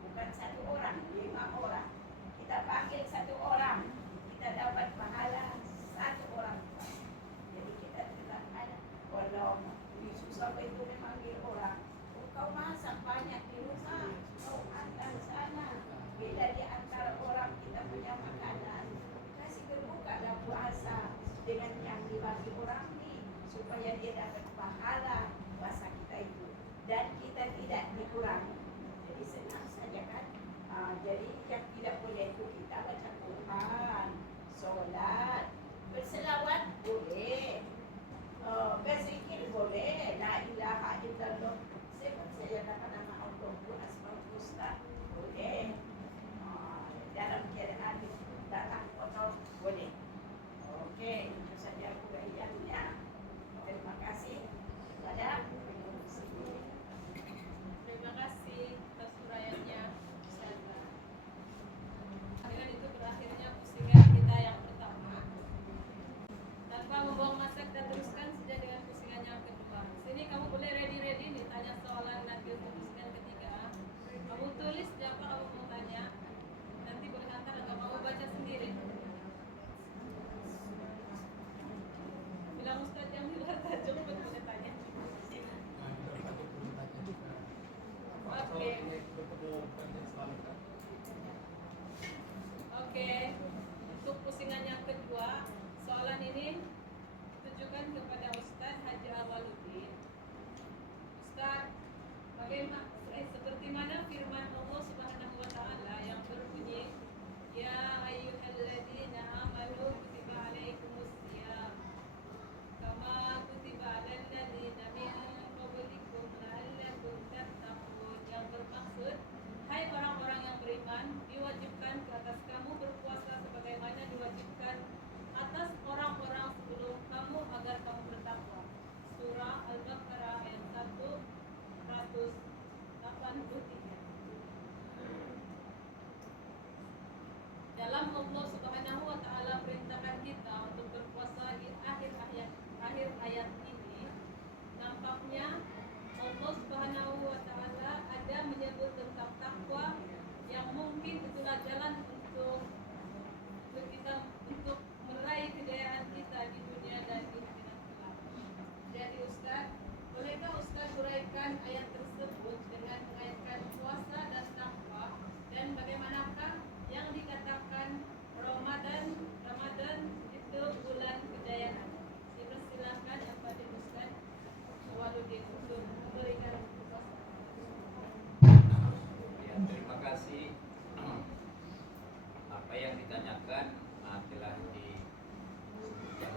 Bukan 1 orang, 5 orang. Kita panggil 1 orang, kita dapat pahala 1 orang. Jadi kita tidak ada. Kalau susah itu memanggil orang, kau masak banyak di rumah, kau antar sana. Bila di antara orang kita punya makanan, kasih berbukalah puasa dengan yang dibagi orang ini, supaya dia dapat pahala puasa kita itu, dan kita tidak dikurangi. Jadi senang saja kan. Jadi yang tidak boleh itu kita baca Quran, solat,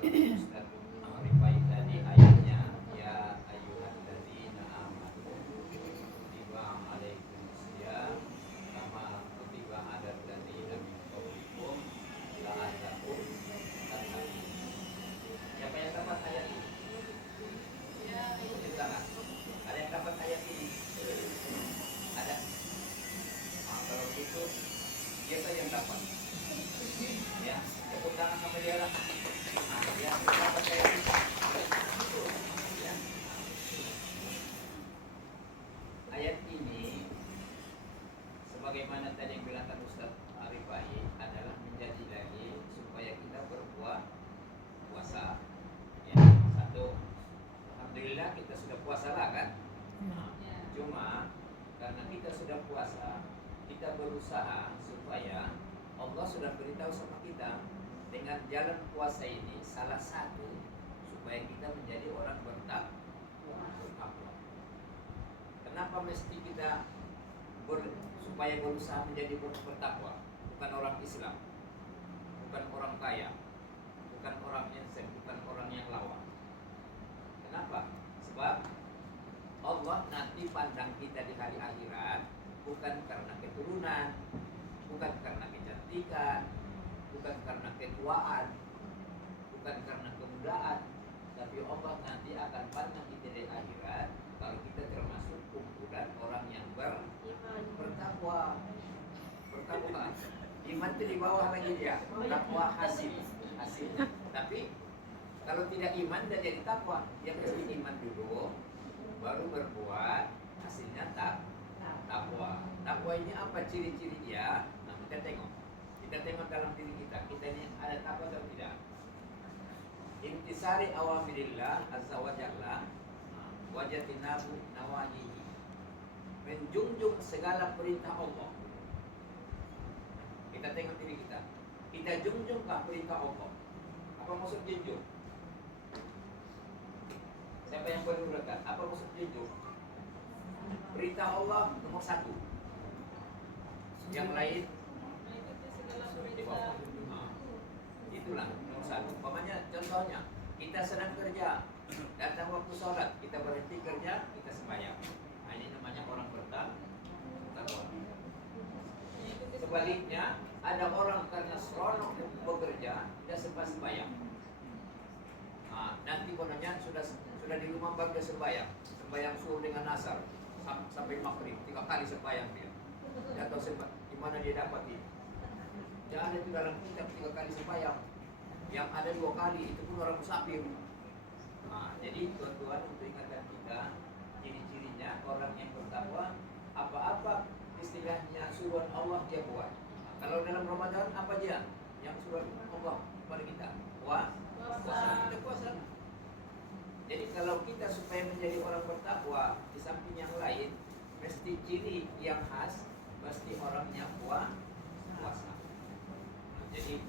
Ustaz Arifai tadi ayatnya ya ayyuhalladzina amanu kutiba alaikumusiyam kama kutiba alal ladzina min qablikum la'allakum tattaqun. Siapa yang dapat ayat ini? Tunjuk tangan. Ada yang dapat ayat ini? Ada? Nah, kalau gitu dia saja yang dapat. Ya, tepuk tangan sama dia lah. Nah, dia dapat ayat ini. Ya. Ayat ini sebagaimana tadi yang bilangkan Ustaz Arifai adalah menjadi lagi supaya kita berpuasa. Ya, satu. Alhamdulillah kita sudah puasa lah kan? Cuma karena kita sudah puasa, kita berusaha supaya Allah sudah beritahu sama kita dengan jalan puasa ini salah satu supaya kita menjadi orang bertakwa. Kenapa mesti kita supaya berusaha menjadi bertakwa? Bukan orang Islam, bukan orang kaya, bukan orang insaf, bukan orang yang lawan. Kenapa? Sebab Allah nanti pandang kita di hari akhirat bukan karena keturunan, bukan karena kecantikan, bukan karena ketuaan, bukan karena kemudaan, tapi Allah nanti akan pandang kita di akhirat kalau kita termasuk kumpulan orang yang bertakwa. Iman itu di bawah lagi dia, takwa hasil. Tapi kalau tidak iman dan jadi takwa, dia mesti iman dulu, baru berbuat, hasilnya takwa. Takwa ini apa ciri-ciri dia? Nah, kita tengok dalam diri kita ini ada takwa atau tidak? Intisari awamirillah azza wa jalla wajatinabu nawahihi, menjunjung segala perintah Allah. Kita tengok diri kita junjungkah perintah Allah? Apa maksud junjung? Siapa yang boleh uraikan? Apa maksud junjung? Perintah Allah nomor 1. Yang lain di bawah. Itulah nomor 1. Umpamanya contohnya, kita sedang kerja, datang waktu sholat, kita berhenti kerja, kita sembahyang. Nah, ini namanya orang bertakwa. Sebaliknya, ada orang karena seronok bekerja, dia sempat sembahyang. Nah, nanti kononnya sudah di rumah baru dia sembahyang subuh dengan asar sampai maghrib 3 kali sembahyang dia. Dia tahu di mana dia dapat ini. Jangan itu dalam kitab 3 kali sembahyang. Yang ada 2 kali itu pun orang musafir. Nah, jadi tuan-tuan untuk ingatkan kita ciri-cirinya orang yang bertakwa, apa-apa istilahnya suruhan Allah dia buat. Nah, kalau dalam Ramadan apa dia yang suruh Allah kepada kita? Puasa. Kita puasa. Jadi kalau kita supaya menjadi orang bertakwa, di samping yang lain, mesti ciri yang khas, mesti orangnya puasa. Nah, jadi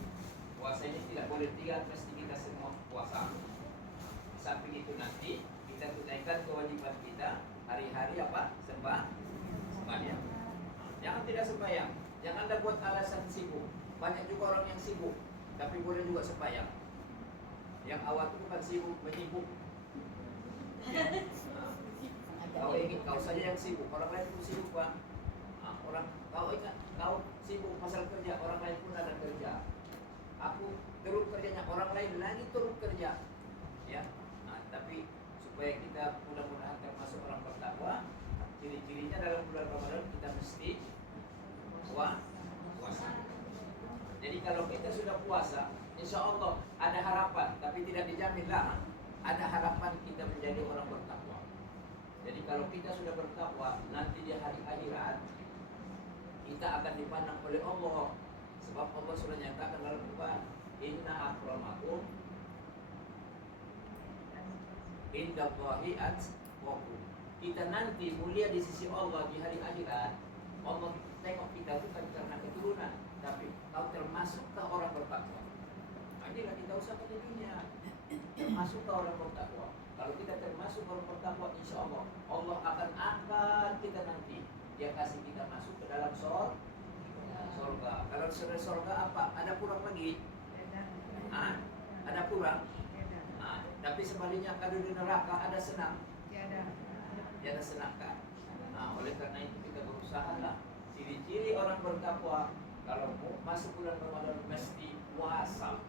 puasa ini tidak boleh 3, mesti kita semua puasa. Di samping itu nanti kita tunaikan kewajiban kita hari-hari apa? Sembahyang. Jangan tidak sembahyang. Jangan Anda buat alasan sibuk. Banyak juga orang yang sibuk, tapi boleh juga sembahyang. Yang awal itu bukan sibuk, menyibuk. Kau saja yang sibuk, orang lain pun sibuk, Pak. Kau ingat, kau sibuk pasal kerja, orang lain pun ada kerja. Aku turut kerjanya, orang lain lagi turut kerja. Ya, tapi supaya kita mudah-mudahan termasuk orang bertakwa, ciri-cirinya dalam bulan Ramadan kita mesti puasa. Jadi kalau kita sudah puasa, insya Allah ada harapan, tapi tidak dijamin lah. Ada harapan kita menjadi orang bertakwa. Jadi kalau kita sudah bertakwa, nanti di hari akhirat kita akan dipandang oleh Allah. Sebab Allah sudah nyatakan dalam Quran, Inna akramakum indallahi atqakum. Kita nanti mulia di sisi Allah di hari akhirat. Allah tengok kita bukan karena keturunan, tapi kau termasukkah orang bertakwa. Inilah kita usahakan di dunia. Termasuk ke orang bertakwa. Kalau kita termasuk orang bertakwa, insya Allah Allah akan angkat kita nanti. Dia kasih kita masuk ke dalam surga. Kalau sudah surga apa? Ada kurang lagi? Ada kurang? Tapi sebaliknya kalau di neraka ada senang, Tiada. tiada senang kan? Nah, oleh karena itu kita berusaha lah. Ciri-ciri orang bertakwa kalau mau masuk bulan Ramadan mesti puasa.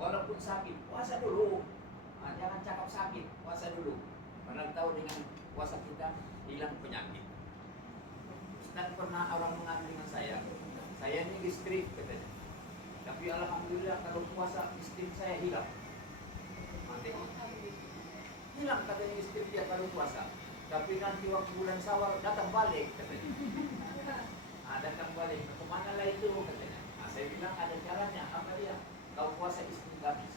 Walaupun sakit, puasa dulu. Nah, jangan cakap sakit, puasa dulu. Karena tahu dengan puasa kita hilang penyakit. Ustaz pernah orang mengadu dengan saya ini listrik katanya. Tapi alhamdulillah kalau puasa listrik saya hilang. Hilang katanya listrik dia kalau puasa. Tapi nanti waktu bulan Syawal datang balik katanya. Datang balik. Kemana lah itu katanya. Nah, saya bilang ada caranya. Apa dia? Kau puasa listrik habis.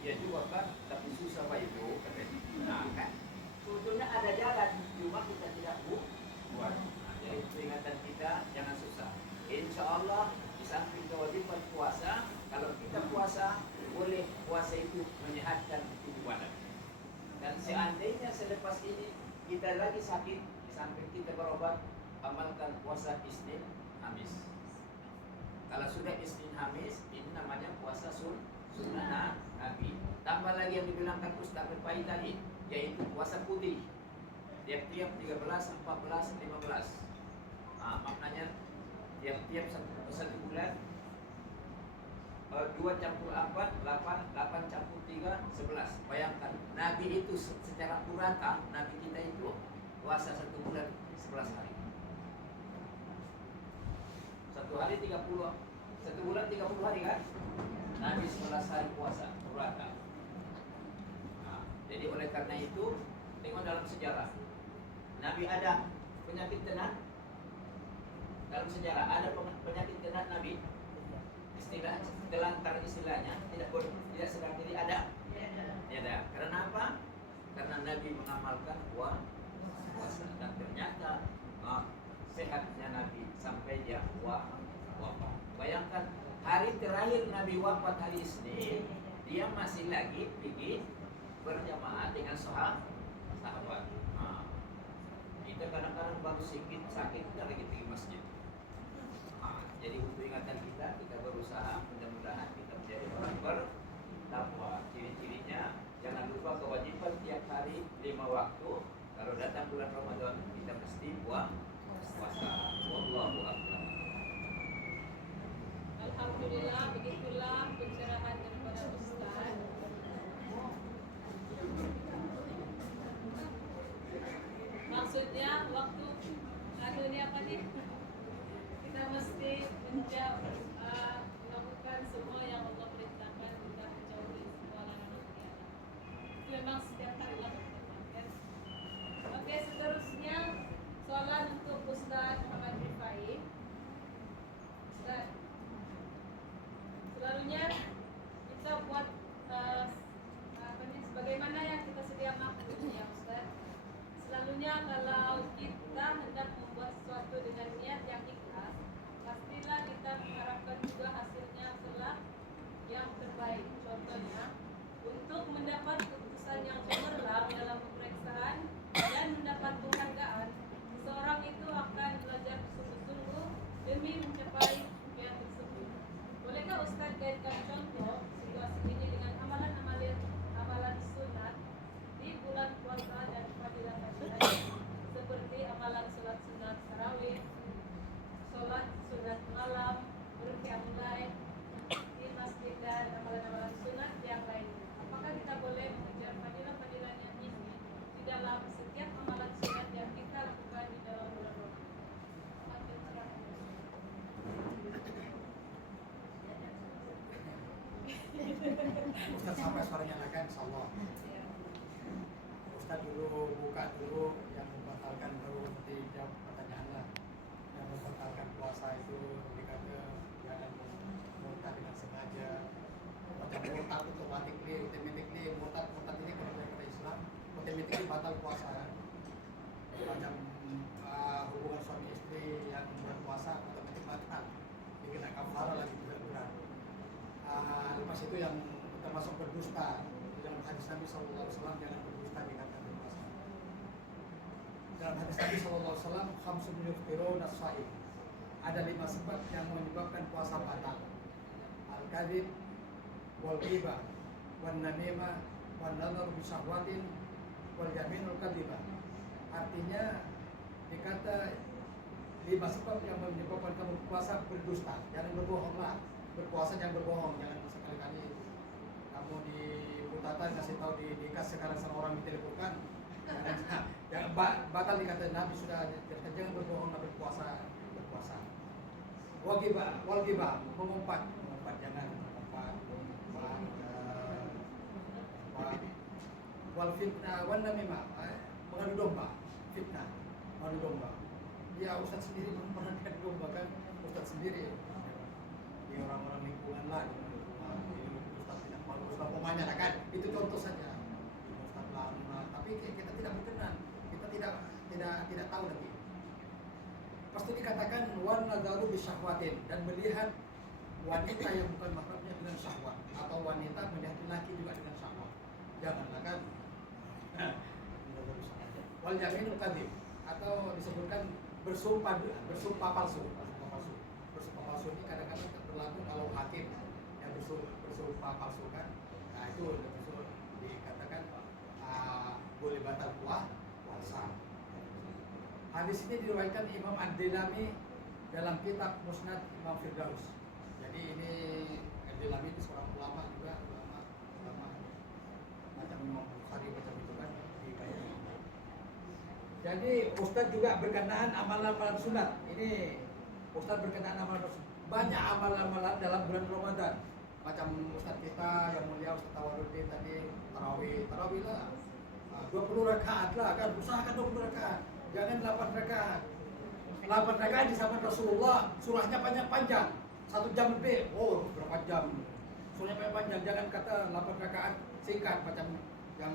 Ya juga kan, tapi susah Pak itu katanya. Nah kan, sebetulnya ada jalan, cuma kita tidak buat. Nah, jadi peringatan kita jangan susah. Insya Allah di samping kewajiban puasa, kalau kita puasa, boleh puasa itu menyehatkan tubuh badan. Dan seandainya selepas ini kita lagi sakit, di samping kita berobat, amalkan puasa Isnin Hamis. Kalau sudah Isnin Hamis, ini namanya puasa sunnah Nabi. Tambah lagi yang dibilangkan Ustaz Rifai tadi, yaitu puasa putih. Tiap-tiap 13, 14, 15. Maknanya tiap-tiap satu bulan 2 campur 4, 8 campur 3, 11. Bayangkan, Nabi itu secara purata, Nabi kita itu puasa satu bulan 11 hari. Satu hari 30, satu bulan 30 hari kan? Nabi 11 hari puasa, purata. Nah, jadi oleh karena itu, tengok dalam sejarah. Nabi ada penyakit tenat. Dalam sejarah ada penyakit tenat Nabi. Istilah telantar istilahnya tidak sedang diri ada. Ada. Karena apa? Karena Nabi mengamalkan puasa dan ternyata sehatnya Nabi sampai dia wafat. Bayangkan hari terakhir Nabi wafat hari Isnin, dia masih lagi pergi berjamaah dengan sahabat. Kita kadang-kadang baru sakit kita lagi pergi masjid. Jadi untuk ingatan kita berusaha mudah-mudahan kita menjadi orang bertakwa. Ciri-cirinya jangan lupa kewajiban tiap hari 5 waktu. Kalau datang bulan Ramadan kita mesti puasa. Wallahu a'lam. Alhamdulillah, begitulah pencerahan daripada Ustaz. Maksudnya waktu ini apa nih? Kita mesti melakukan semua yang Allah perintahkan, kita menjauhi semua larangan Allah. Itu memang setiap hari lakukan. Oke, seterusnya soalan untuk Ustaz Muhammad Rifai. Ustaz, selalunya kita buat sebagaimana yang kita sedia maklum ya Ustaz. Selalunya kalau kita hendak membuat sesuatu dengan niat yang ikhlas, pastilah kita mengharapkan juga hasilnya kelak yang terbaik. Contohnya, untuk mendapat keputusan yang cemerlang dalam pemeriksaan dan mendapat penghargaan, seseorang itu akan belajar sungguh-sungguh demi mencapai impian tersebut. Bolehkah Ustaz kaitkan contoh situasi ini dengan amalan sunat di bulan puasa dan fadilah-fadilah seperti amalan sholat sunat tarawih, sholat sunat malam, berqiyamul lail di masjid dan amalan-amalan sunat yang lain? Apakah kita boleh mengejar fadilah-fadilahnya ini di dalam setiap amalan sunat yang kita lakukan di dalam bulan Ramadan? Ustaz sampai suaranya lagi, insyaallah. Ustaz dulu buka dulu yang membatalkan, baru nanti jawab pertanyaannya. Yang membatalkan puasa itu dikata dia ada murtad dengan sengaja. Macam murtad itu automatically murtad ini kalau dari Islam automatically batal puasa. Macam hubungan suami istri yang berpuasa otomatis batal. Dikena kafarah lagi juga berat. Lepas itu yang termasuk berdusta dalam hadis Nabi SAW, jangan berdusta dikatakan berpuasa. Dalam hadis Nabi SAW, khamsun yuftirun as-shaim, ada 5 sebab yang menyebabkan puasa batal: al-kadhib, wal ghibah, wan namimah wan nadhar bi syahwatin wal yaminul kadhibah. Artinya dikata 5 sebab yang menyebabkan kamu berpuasa: berdusta, jangan berbohonglah. Berpuasa jangan berbohong, jangan sekali-kali kamu di putatan kasih tahu di dikas sekarang sama orang diteleponkan. Jangan batal dikata Nabi sudah jangan berbohong, berpuasa. Wal ghibah, mengumpat jangan mengumpat. Wal fitnah wan namimah, mengadu domba, fitnah, mengadu domba. Ya Ustaz sendiri pernah mengadu domba kan, Ustaz sendiri di orang-orang lingkungan lah, Ustaz tidak malu, Ustaz pemainnya kan, itu contoh saja. Ustaz lama, tapi kita tidak berkenan, kita tidak tahu lagi. Pasti dikatakan wan nadharu bi syahwatin, dan melihat wanita yang bukan mahramnya dengan syahwat, atau wanita melihat laki juga dengan syahwat. Janganlah kan. Wal yaminul kadhib, atau disebutkan bersumpah palsu. Bersumpah palsu ini kadang-kadang berlaku kalau hakim yang bersumpah palsu kan. Nah itu dikatakan boleh batal puasa. Hadis ini diriwayatkan Imam Ad-Dilami dalam kitab Musnad Imam Firdaus. Jadi ini Ad-Dilami itu seorang ulama juga, ulama macam Imam Bukhari macam itu kan di kayak. Jadi Ustadz juga berkenaan amalan-amalan sunat. Ini Ustadz berkenaan amalan sunat. Banyak amalan-amalan dalam bulan Ramadan. Macam Ustadz kita yang mulia Ustadz Tawaruddin tadi tarawih lah. 20 rakaat lah kan, usahakan 20 rakaat. Jangan 8 rakaat. 8 rakaat di zaman Rasulullah, surahnya panjang-panjang. 1 jam lebih. Oh, berapa jam? Surahnya panjang. Jangan kata 8 rakaat singkat macam yang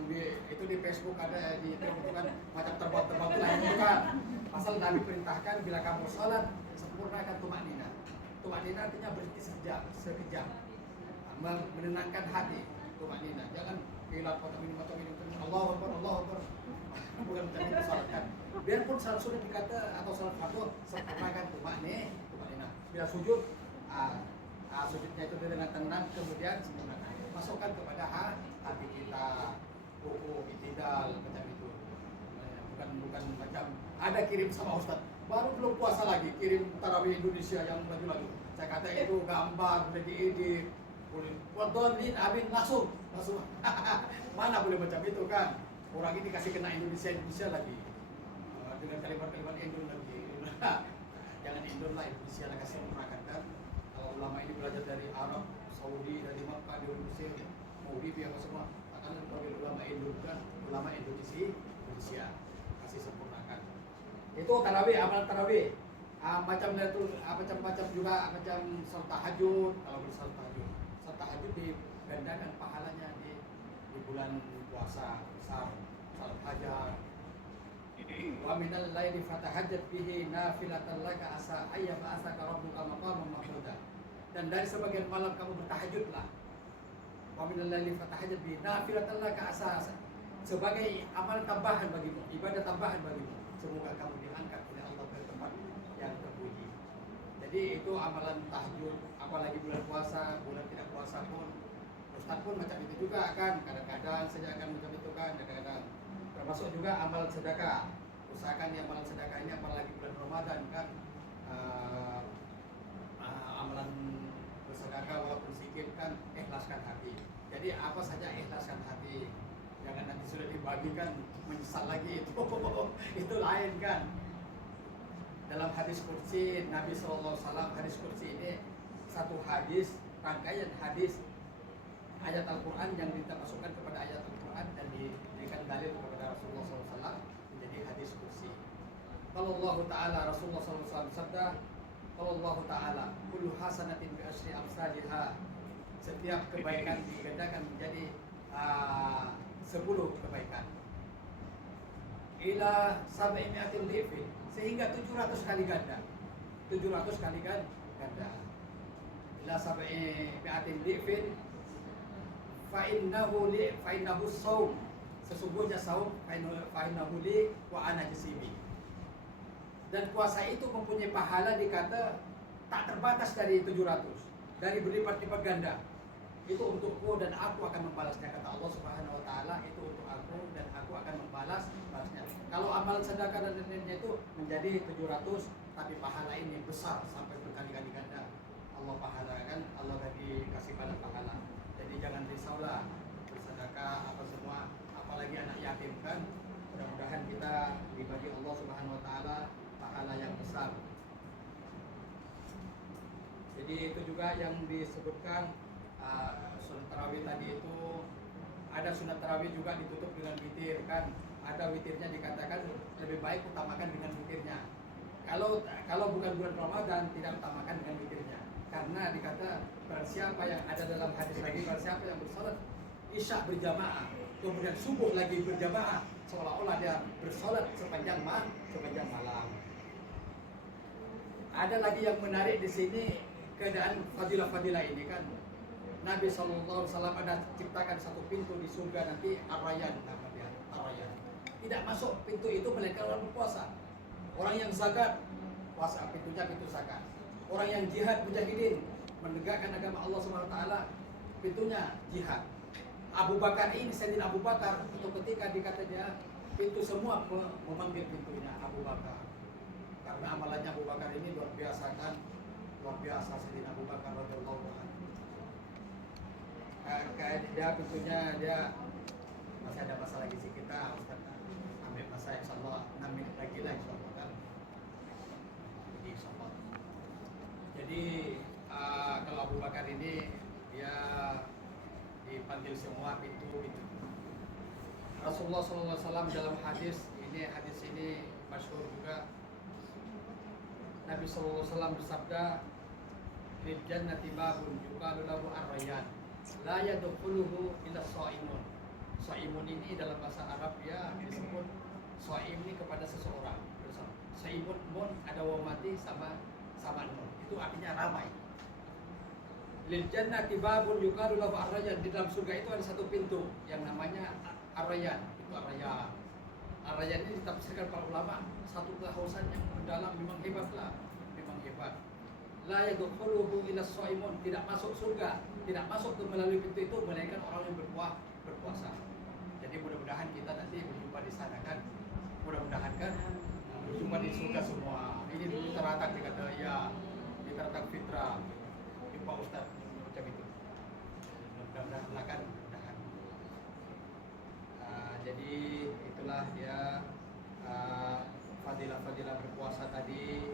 itu di Facebook ada di Facebook kan macam terbang-terbang itu kan. Pasal Nabi perintahkan bila kamu sholat sempurnakan tumaknina. Tumaknina artinya berhenti sekejap, menenangkan hati. Tumaknina. Jangan hilang atau minum. Allahu Akbar. Bukan macam itu sholat kan. Biarpun salat sunnah dikata atau salat fardu sempurnakan tumaknina. Bila sujud, sujudnya itu dengan tenang, kemudian sempurnakan. Masukkan kepada hati kita. Ruku, itidal, macam itu. Bukan macam ada kirim sama Ustaz. Baru belum puasa lagi kirim tarawih Indonesia yang lagu-lagu. Saya kata itu gambar udah diedit. Boleh wadolin amin langsung. Mana boleh macam itu kan? Orang ini kasih kena Indonesia lagi. Dengan kalimat-kalimat Indo lagi. Jangan Indo lah, Indonesia lah kasih menggunakan kan. Kalau ulama ini belajar dari Arab, Saudi, dari Makkah, dari Mesir, Mauritius apa semua. Akan bagi ulama Indo kan, ulama Indonesia kasih sempurnakan. Itu tarawih, amal tarawih. Macam juga macam salat tahajud. Kalau bersalat tahajud, salat tahajud digandakan pahalanya di bulan puasa besar, salat hajat. Wa minal laili fatahajjat bihi nafilatan laka asa ayyaba asaka rabbuka maqaman mahmuda. Dan dari sebagian malam kamu bertahajudlah. Wa minal laili fatahajjat bihi nafilatan laka asa sebagai amal tambahan bagimu, ibadah tambahan bagimu. Semoga kamu diangkat oleh Allah ke tempat yang terpuji. Jadi itu amalan tahajud, apalagi bulan puasa, bulan tidak puasa pun Ustaz pun macam itu juga kan, kadang-kadang saja akan macam itu kan, kadang-kadang. Termasuk juga amal sedekah. Usahakan yang amalan sedekah ini apalagi bulan Ramadan kan, amalan bersedekah walaupun sedikit kan, ikhlaskan hati. Jadi apa saja ikhlaskan hati. Jangan nanti sudah dibagikan menyesal lagi itu lain kan. Dalam hadis qudsi Nabi SAW, hadis qudsi ini satu hadis, rangkaian hadis ayat Al-Quran yang dimasukkan kepada ayat Al-Quran dan diberikan dalil kepada Rasulullah SAW menjadi hadis qudsi. Kalau Allah Ta'ala, Rasulullah SAW bersabda, kalau Allah Ta'ala kullu hasanatin bi asyri amsalihha, setiap kebaikan digandakan menjadi 10 kebaikan ila 700 dhifin, sehingga 700 kali ganda. 700 kali ganda. Ila 700 dhifin fa innahu shaum, sesungguhnya saum, fa innahu li wa ana jasibi. Dan puasa itu mempunyai pahala dikata tak terbatas dari 700, dari berlipat-lipat ganda. itu untukku dan aku akan membalasnya, kata Allah Subhanahu wa taala, itu untuk aku dan aku akan balasnya. Kalau amalan sedekah dan lainnya itu menjadi 700, tapi pahala ini besar sampai berkali-kali ganda. Allah pahalakan, Allah bagi kasih pada pahala. Jadi jangan risaulah bersedekah apa semua, apalagi anak yatim kan. Mudah-mudahan kita dibagi Allah Subhanahu wa taala pahala yang besar. Jadi itu juga yang disebutkan sunat tarawih tadi itu, ada sunat tarawih juga ditutup dengan witir kan. Ada witirnya, dikatakan lebih baik utamakan dengan witirnya. Kalau bukan bulan Ramadan tidak utamakan dengan witirnya. Karena dikata barang siapa yang ada dalam hadis lagi, barang siapa yang bersalat isya berjamaah, kemudian subuh lagi berjamaah, seolah-olah dia bersalat sepanjang malam. Ada lagi yang menarik di sini, keadaan fadilah-fadilah ini kan. Nabi SAW ada ciptakan satu pintu di surga nanti, Ar-Rayyan nama dia, Ar-Rayyan. Tidak masuk pintu itu melainkan orang berpuasa. Orang yang zakat, puasa, pintunya pintu zakat. Orang yang jihad, mujahidin, menegakkan agama Allah SWT, pintunya jihad. Abu Bakar ini, Sayyidina Abu Bakar, itu ketika dikata dia, pintu semua memanggil pintunya Abu Bakar. Karena amalannya Abu Bakar ini luar biasa kan, luar biasa Sayyidina Abu Bakar radhiyallahu anhu. Dia pintunya dia masih ada masa lagi sih, kita Ustaz ambil masa insyaallah 6 menit lagi lah insyaallah kan. Jadi insyaallah. Jadi kalau Abu Bakar ini dia dipanggil semua pintu itu. Rasulullah SAW dalam hadis ini masyhur juga. Nabi SAW bersabda, "Fil jannati babun yuqalu lahu ar-rayyan, la yadkhuluhu illa shaimun." Shaimun ini dalam bahasa Arab ya disebut shaim ini kepada seseorang. Shaimun mun ada waw mati sama nun. Itu artinya ramai. Lil jannati babun yuqalu lahu ar-rayyan, di dalam surga itu ada satu pintu yang namanya ar-rayyan. Itu ar-rayyan. Ar-rayyan ini ditafsirkan para ulama satu kehausan yang mendalam, memang hebatlah, memang hebat. La yadkhuluhu illa shaimun, tidak masuk surga, tidak masuk ke melalui pintu itu melainkan orang yang berpuasa. Jadi mudah-mudahan kita nanti berjumpa di sana kan. Mudah-mudahan kan berjumpa di surga semua. Ini dulu teratak dikata ya, di teratak fitrah. Jumpa Ustaz macam itu. Mudah-mudahan kan, mudah-mudahan. Jadi itulah ya fadilah-fadilah berpuasa tadi.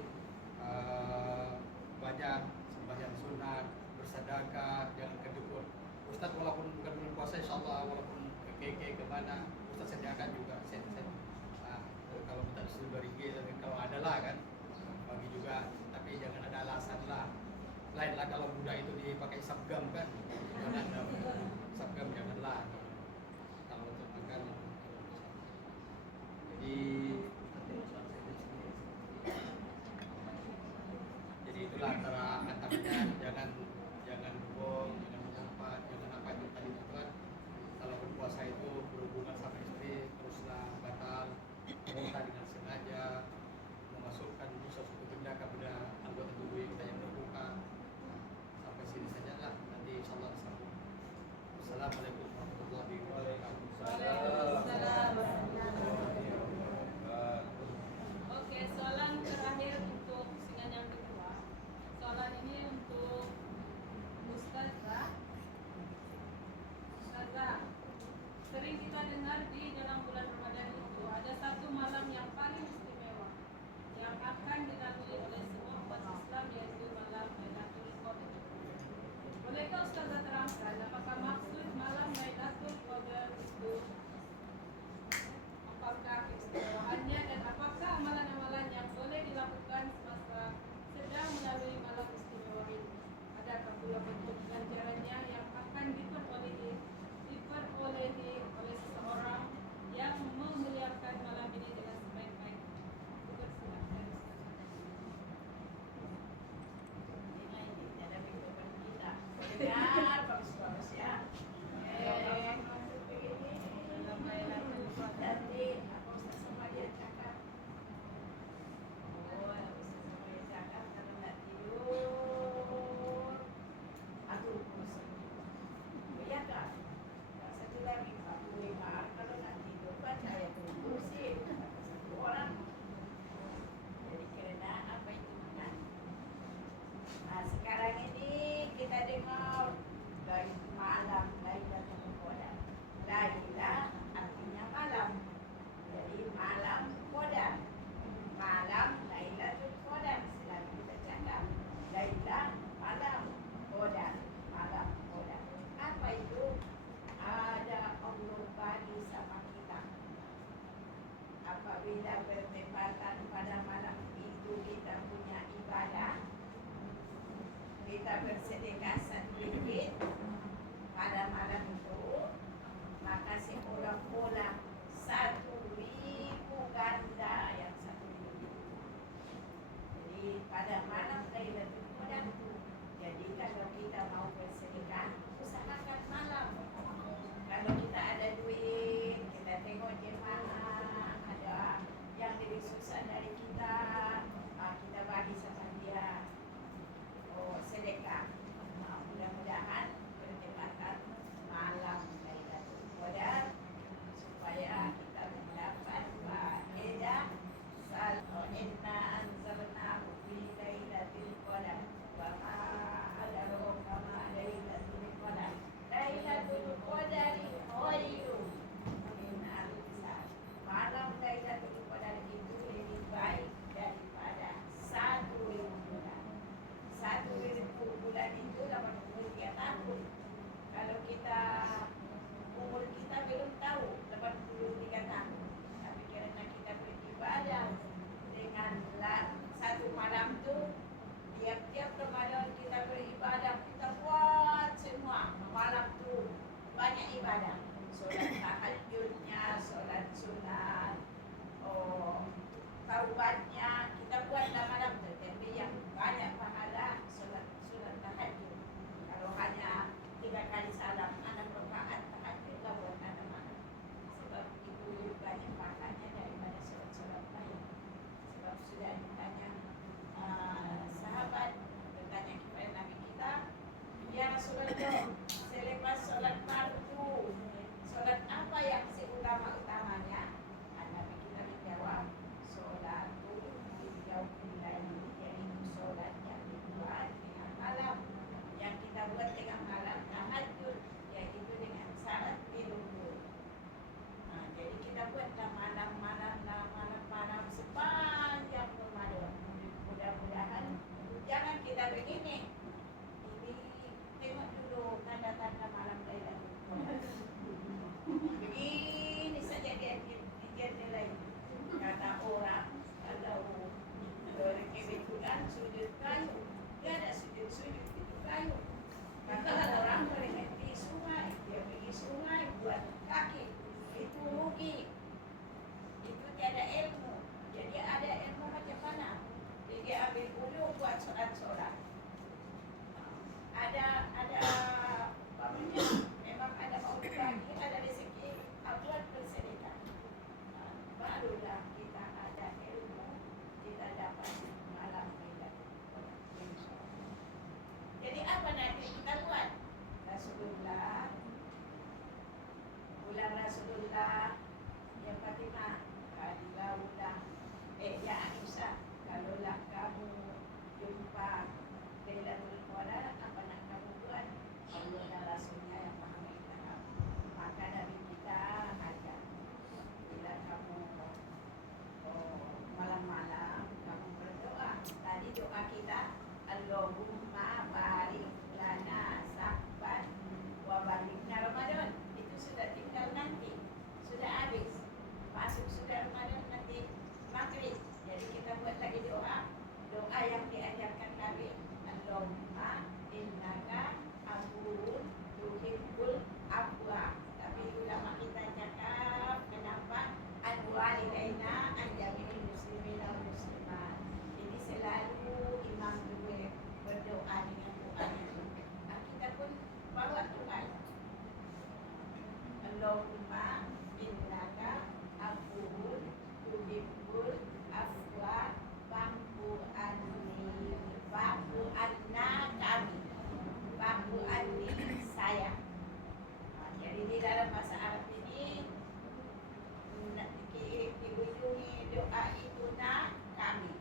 Banyak sembahyang sunat, bersedekah, jangan kedukun. Ustaz walaupun bukan bulan puasa, insyaallah walaupun ke KK kemana, Ustaz sediakan juga sen. Kalau minta RM1.000 tapi kalau ada lah kan, bagi juga. Tapi jangan ada alasan lah. Lain lah kalau muda itu dipakai sabgam kan, jangan sabgam janganlah. Kalau untuk makan, jadi itulah antaranya jangan bohong, jangan menyampat, jangan apa itu tadi itu kan. Kalau berpuasa itu berhubungan sama istri teruslah batal, muntah dengan sengaja, memasukkan sesuatu benda kepada anggota tubuh kita yang terbuka. Sampai sini saja lah, nanti insyaallah disambung. Assalamualaikum warahmatullahi wabarakatuh. Oke, soalan terakhir untuk pusingan yang kedua. Soalan ini untuk Ustazah. Ustazah, sering kita dengar di dalam bulan Ramadan itu ada satu malam yang paling istimewa yang akan dilalui oleh semua umat Islam, yaitu malam Lailatul Qadar. Bolehkah Ustazah terangkan apakah maksud malam Lailatul Qadar itu? Apakah keistimewaannya dan apakah amalan-amalan yang boleh dilakukan semasa sedang melalui malam istimewa ini? Adakah pula bentuk ganjarannya yang akan diperolehi oleh seseorang yang memuliakan malam ini dengan sebaik-baiknya? Silakan. pada malam itu kita punya ibadah, kita bersedekah sedikit pada malam itu, maka seolah-olah 1.000 ganda yang 1.000. Jadi pada malam Lailatul Qadar, jadi kalau kita mau bersedekah, usahakan malam. Kalau kita ada duit, kita tengok jemaah ada yang lebih susah dari kita, kita bagi sama dia. Oh, sedekah. Mudah-mudahan bertepatan malam Lailatul Qadar supaya kita mendapat faedah. Inna anzalnahu fi lailatul qadar wa ma adraka ma lailatul qadar. Lailatul qadari khairun min alfi syahr. Malam Lailatul Qadar itu lebih baik daripada 1.000 bulan. 1.000 bulan itu 83 tahun. Kalau kita umur kita belum tahu 83 tahun, tapi karena kita beribadah dengan satu malam itu, tiap-tiap Ramadan kita beribadah, kita buat semua malam itu banyak ibadah, sholat tahajudnya, sholat sunat, taubatnya kita buat dalam malam itu. Tapi yang banyak pahala sholat tahajud. Kalau hanya 3 kali salam 6 rakaat tahajud lah buat anak malam, sebab itu banyak pahalanya daripada sholat lain. Sebab sudah ditanya sahabat, bertanya kepada Nabi kita, ya Rasulullah, selepas sholat fardu, sholat apa yang seutama-utamanya? Nabi kita menjawab, sholat yaitu sholat yang dibuat dengan malam, yang kita buat dengan malam, tahajud, yaitu dengan syarat tidur. Jadi kita buatlah malam sepanjang Ramadan. Mudah-mudahan jangan kita begini. Ini tengok dulu tanda-tanda malam Lailatul Qadar. Begini saja dia nilai. Kata orang, kalau kebetulan sujud kayu, dia ada sujud itu kayu. Kata orang berhenti sungai, dia pergi sungai buat kaki, itu rugi, itu tiada ilmu. Jadi ada ilmu macam mana? Jadi ambil wudu buat solat. Ada memang ada mau berbagi, ada rezeki, buat bersedekah. Barulah kita ada ilmu, kita dapat malam Lailatul Qadar. Jadi apa nanti kita buat? Rasulullah, bulan Rasulullah, ya Fatimah, kalaulah, ya Aisyah, kalaulah kamu jumpa Lailatul Qadar, apa nak kamu buat? Allah dan Rasulnya yang paham. Maka Nabi kita ajar, bila kamu malam-malam kamu berdoa. Tadi doa kita, Allahumma barik lana sahban wa barikna Ramadan. Itu sudah tinggal nanti, sudah habis, masuk sudah Ramadan nanti maghrib. Jadi kita buat lagi doa yang diajarkan Nabi, Allahumma innaka afuwwun tuhibbul afwa. Tapi ulama kita cakap, kenapa al-walidaina anjamil muslimin wal muslimat. Jadi selalu imam dua berdoa dengan doanya. Kita pun bawa doa, Allahumma innaka afuwwun tuhibbul afwa fa'fu anna kami, fa'fu anni saya. Jadi di dalam bahasa Arab ini diujungi doa itu na kami,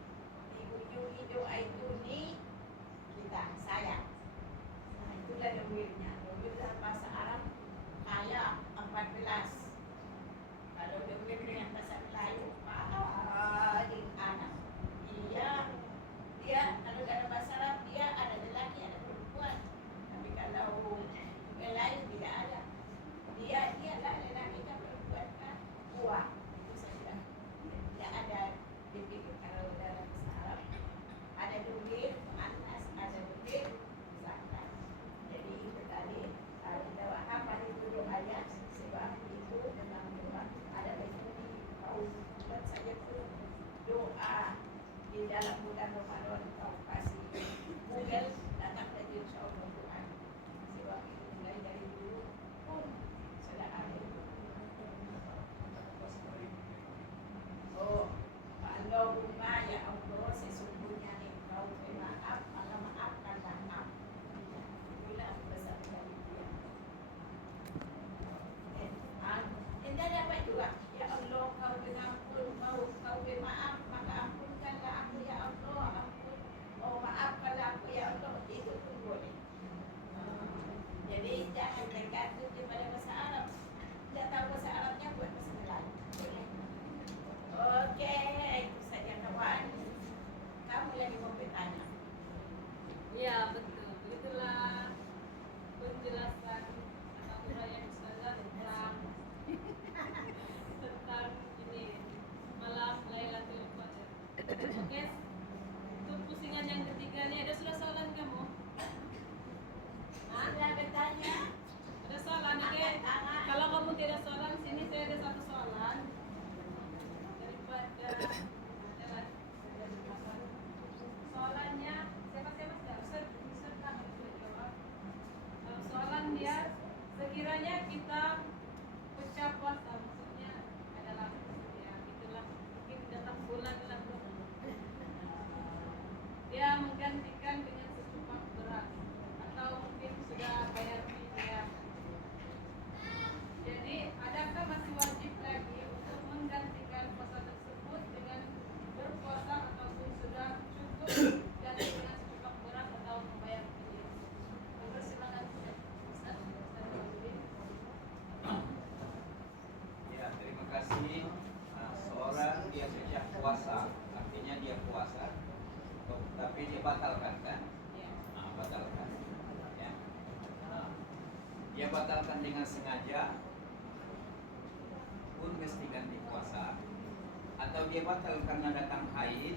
diujungi doa itu ni kita, saya. Itulah domirnya. Domir dalam bahasa Arab ayat 14. tahu bahasa Arabnya buat bahasa Melayu. Boleh. Oke, itu saja kawan. Kamu yang mau bertanya. Ya betul, itulah penjelasan atau uraian Ustazah tentang ini malam Lailatul Qadar. Oke, untuk pusingan yang ketiga nih, ada sudah soalan kamu? Hah? Sudah bertanya? Ada soalan, oke? Kalau kamu tidak soalan, sini saya ada satu soalan daripada soalannya siapa sudah Ustaz kamu sudah jawab. Soalan dia, sekiranya kita pecah puasa, maksudnya adalah ya itulah mungkin dalam bulan dia menggantikan dengan secupak beras atau mungkin sudah bayar fidyah. Jadi adakah masih wajib lagi untuk menggantikan puasa tersebut dengan berpuasa ataupun sudah cukup ganti dengan secupak beras atau membayar fidyah? Silakan Ustaz. Ya, terima kasih. Seorang dia sejak puasa, artinya dia puasa, tapi dia batalkan kan? Ya. Batalkan. Ya. Dia batalkan dengan sengaja, pun mesti ganti puasa. Atau dia batal karena datang haid,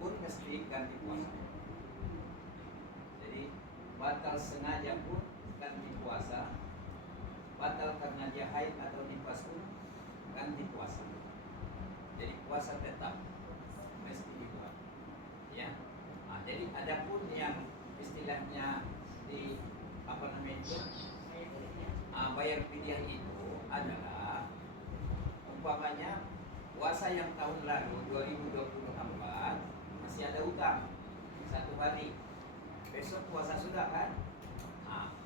pun mesti ganti puasa. Jadi batal sengaja pun ganti puasa, batal karena dia haid atau nifas pun ganti puasa. Jadi puasa tetap mesti dibuat. Ya. Jadi adapun yang istilahnya di apa namanya itu bayar fidyah itu adalah umpamanya puasa yang tahun lalu 2024 masih ada utang 1 hari, besok puasa sudah kan?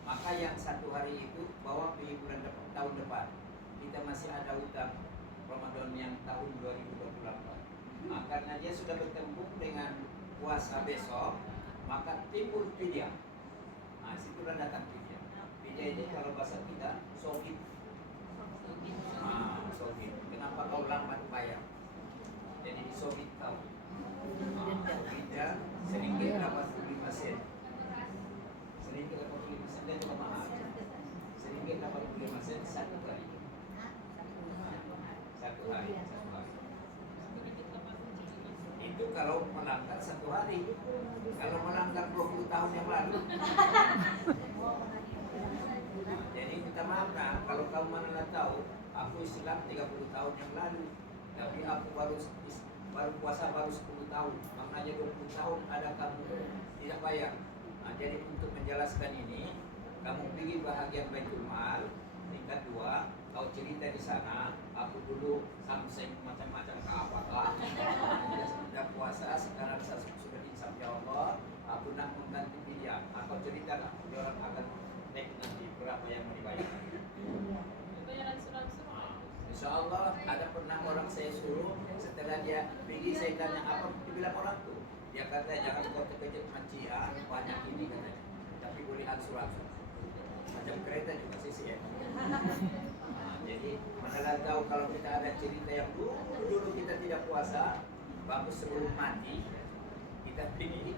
Maka yang 1 hari itu bawa di bulan depan, tahun depan kita masih ada utang Ramadan yang tahun 2024. Karena dia sudah bertembung dengan puasa besok, maka timbul fidyah. Situlah datang fidyah. Fidyah ini kalau bahasa kita sogit. Sogit. Kenapa kau lambat bayar? Jadi disogit kau. Fidyah sedikit dapat 5 sen. Sedikit dapat 5 sen dan juga mahal. Sedikit dapat 5 sen 1 kali. 1 hari. Itu kalau melanggar 1 hari. Kalau melanggar 20 tahun yang lalu. Jadi kita maafkan kalau kamu mana tahu, aku Islam 30 tahun yang lalu, tapi aku baru puasa baru 10 tahun. Maknanya 20 tahun ada kamu tidak bayar. Jadi untuk menjelaskan ini, kamu pergi bahagian Baitul Mal tingkat 2. Kau cerita di sana, aku dulu sampai macam-macam ke apakah sudah puasa, sekarang saya sudah insaf ya Allah, aku nak mengganti fidyah. Kau ceritalah, orang akan naik nanti berapa yang mau dibayar. Bayaran surat-surat. Insya Allah ada pernah orang saya suruh, setelah dia pergi saya tanya apa, dibilang orang tuh, dia kata jangan kau terkejut maci ya, banyak ini katanya, tapi boleh ansur-ansur. Macam kereta juga sisi ya. Jadi mana tahu kalau kita ada cerita yang dulu kita tidak puasa, bagus sebelum mati kita pergi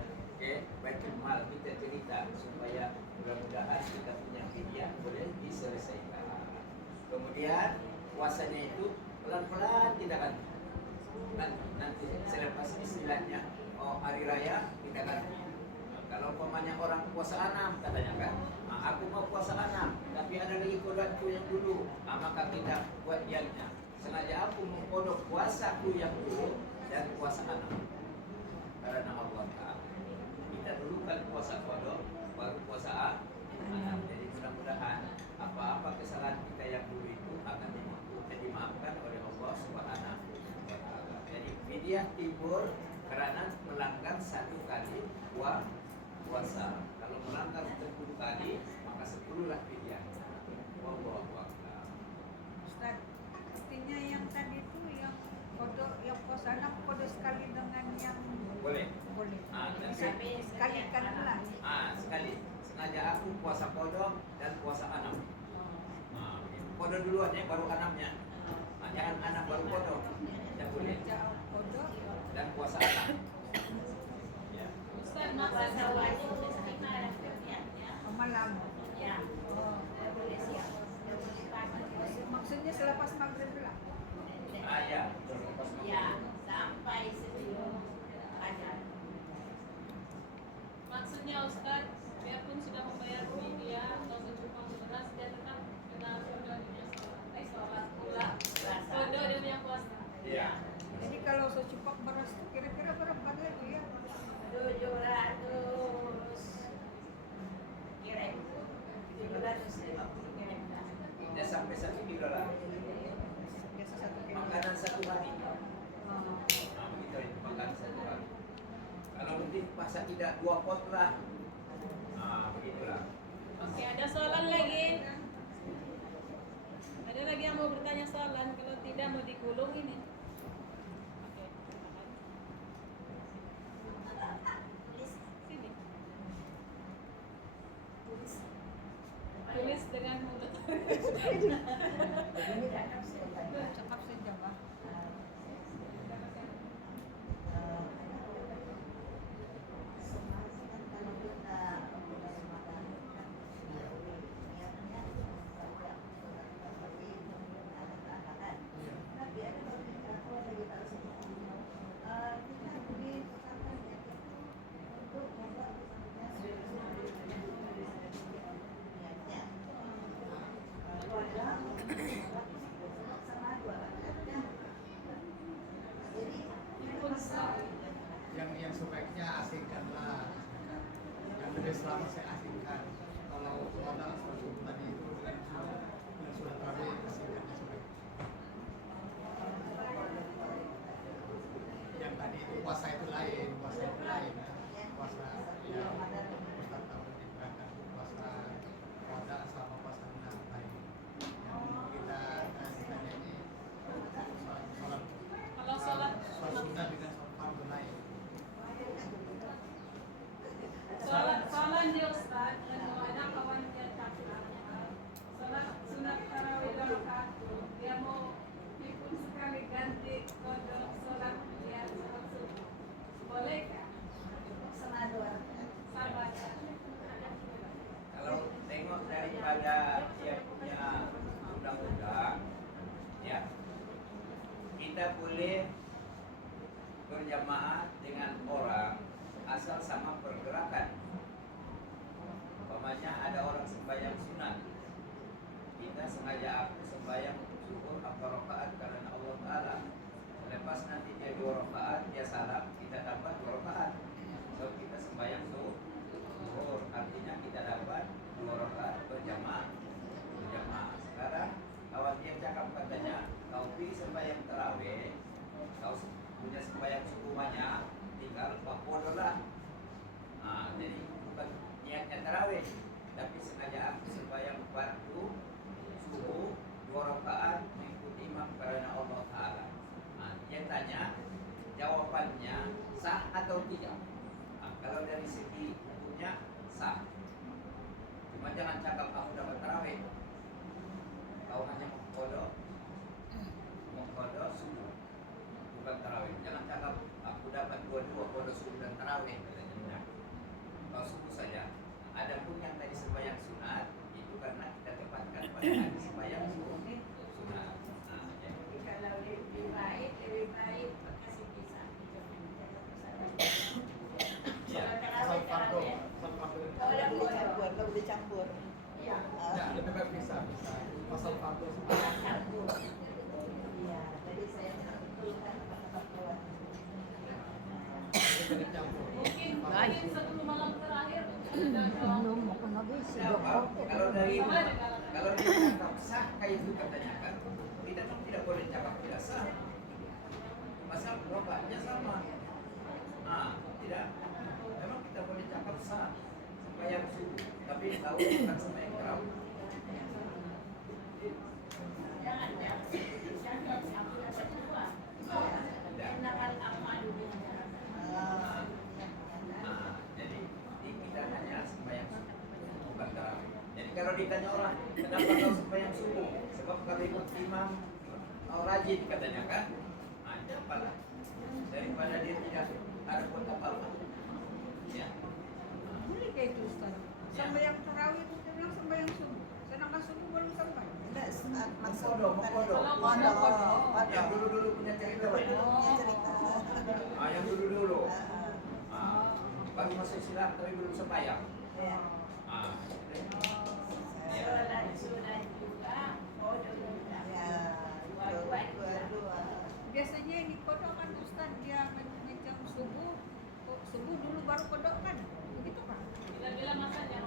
Baitul Mal kita cerita supaya mudah-mudahan kita punya fidyah boleh diselesaikan. Kemudian puasanya itu pelan-pelan tidak ganti. Nanti selepas istilahnya hari raya kita ganti. Kalau umpamanya orang puasa 6 katanya kan, aku mau puasa 6, tapi ada lagi kodokku yang dulu, maka kita buat diamnya. Sengaja aku mengkodok puasaku yang dulu dan puasa 6. Karena Allah Ta'ala, kita dulu kan puasa kodok, baru puasa 6. Jadi mudah-mudahan apa-apa kesalahan kita yang dulu itu akan dimaafkan oleh Allah Subhanahu wa Ta'ala. Jadi fidyah timbul karena melanggar 1 kali puasa. Kalau melanggar 10 kali, maka 10 lah fidyah. Wallahu a'lam. Ustaz, artinya yang tadi itu yang kodok yang puasa 6 kodok sekali dengan yang Boleh. boleh. Nanti Sekalikan pula. sekali. Sengaja aku puasa kodok dan puasa 6. Kodok duluan ya, baru anaknya. Nah, jangan anak baru foto, tidak boleh. Kodok. Dan puasa anak. Ya. Ustaz, Puasa wajib mesti malam kerjanya. Oh, malam. Ya. Nggak boleh siang. Nggak boleh pagi. Maksudnya selepas maghrib lah. Ah ya, berlepas Ya, sampai sebelum azan. maksudnya Ustaz, biarpun sudah membayar media atau secumpang beras, dia tetap kena sholat pula. Kodok dan yang puasa. Iya. Jadi kalau secupak beras kira-kira berapa lagi ya? 700 kirim. 750 kirim. Tidak sampai 1 kilo lah. Biasa 1 kilo. Makanan satu hari. Oh. Nah, begitu itu makanan satu hari. Kalau mungkin puasa tidak 2 pot lah. Nah, begitulah. Oke, ada soalan lagi? Ada lagi yang mau bertanya soalan? Kalau tidak mau digulung ini. Oke, sini. Tulis dengan mulut. Cakap saja, Pak. Yang sebaiknya asingkanlah, yang lebih selama saya asingkan. Kalau modal seperti tadi itu dengan sudah terawih, asingkannya sebaiknya. Yang tadi itu puasa itu lain, puasa itu lain. Puasa yang Ustaz tahu diterangkan puasa modal sama puasa lain. Yang kita ini sholat. Kalau sholat Sunnah dengan sholat fardu lain. Soalan dia Ustaz, kalau ada kawan dia cakap sholat sunat tarawih 2 rakaat, dia mau pikun sekali ganti kodok sholat dia sholat subuh, bolehkah? Sabar. Kalau tengok daripada dia punya undang-undang, ya, kita boleh berjamaah dengan orang asal sama pergerakan. Umpamanya ada orang sembahyang sunat, kita sengaja aku sembahyang zuhur 4 rakaat karena Allah Ta'ala. Lepas nanti dia 2 rakaat, dia salam, kita tambah 2 rakaat. So kita sembahyang zuhur, artinya kita dapat 2 rakaat berjamaah. Sekarang kawan dia cakap katanya, kau pergi sembahyang tarawih, kau punya sembahyang subuh banyak, tinggal 40 lah. Nah, jadi bukan niatnya tarawih, tapi sengaja aku sembahyang fardu subuh 2 rakaat mengikuti imam karena Allah Ta'ala. Nah, dia tanya, jawabannya sah atau tidak? Nah, kalau dari segi hukumnya sah. Cuma jangan cakap aku dapat tarawih, kau hanya mengkodok subuh, bukan tarawih. Jangan cakap aku dapat dua-dua kodok subuh dan tarawih, katanya. Nah, kau subuh saja. Adapun yang tadi sembahyang sunat itu karena kita tepatkan pada hari sembahyang sunat. Nah, Jadi kalau lebih baik kasih pisah. ya. Asal fardu, asal fardu. Kalau boleh campur. ya, Ya, lebih baik bisa. Pasal fardu. campur. Iya, tadi saya mengumpulkan kata-kata kawan. Lebih campur. Mungkin 10 malam terakhir Belum mau kena besi. Kalau dari kalau dia cakap sah kayak itu katanya kan, kita tidak boleh cakap tidak sah. Pasal rokatnya sama. Nah, tidak. Memang kita boleh cakap sah sembahyang subuh, tapi tahu bukan sembahyang tarawih. Jangan aku dapat dua. Enakan amalu bicara. Nah, jadi kita hanya sembahyang subuh, bukan tarawih. Jadi kalau di ditanya orang, kenapa kau sembahyang subuh? Sebab kalau ikut imam rajin katanya kan. Nah, itu apalah. Daripada dia tidak ada buat apa-apa. Ya. Boleh kayak itu Ustaz. Sembahyang tarawih itu dia bilang sembahyang subuh. Sedangkan subuh belum sampai. Mengkodok. Yang dulu-dulu punya cerita, Pak. Yang dulu-dulu. Baru masuk Islam tapi belum sembahyang. Biasanya ini kodok kan Ustaz, dia macam subuh dulu baru kodok kan? Begitu kan? Bila-bila masanya.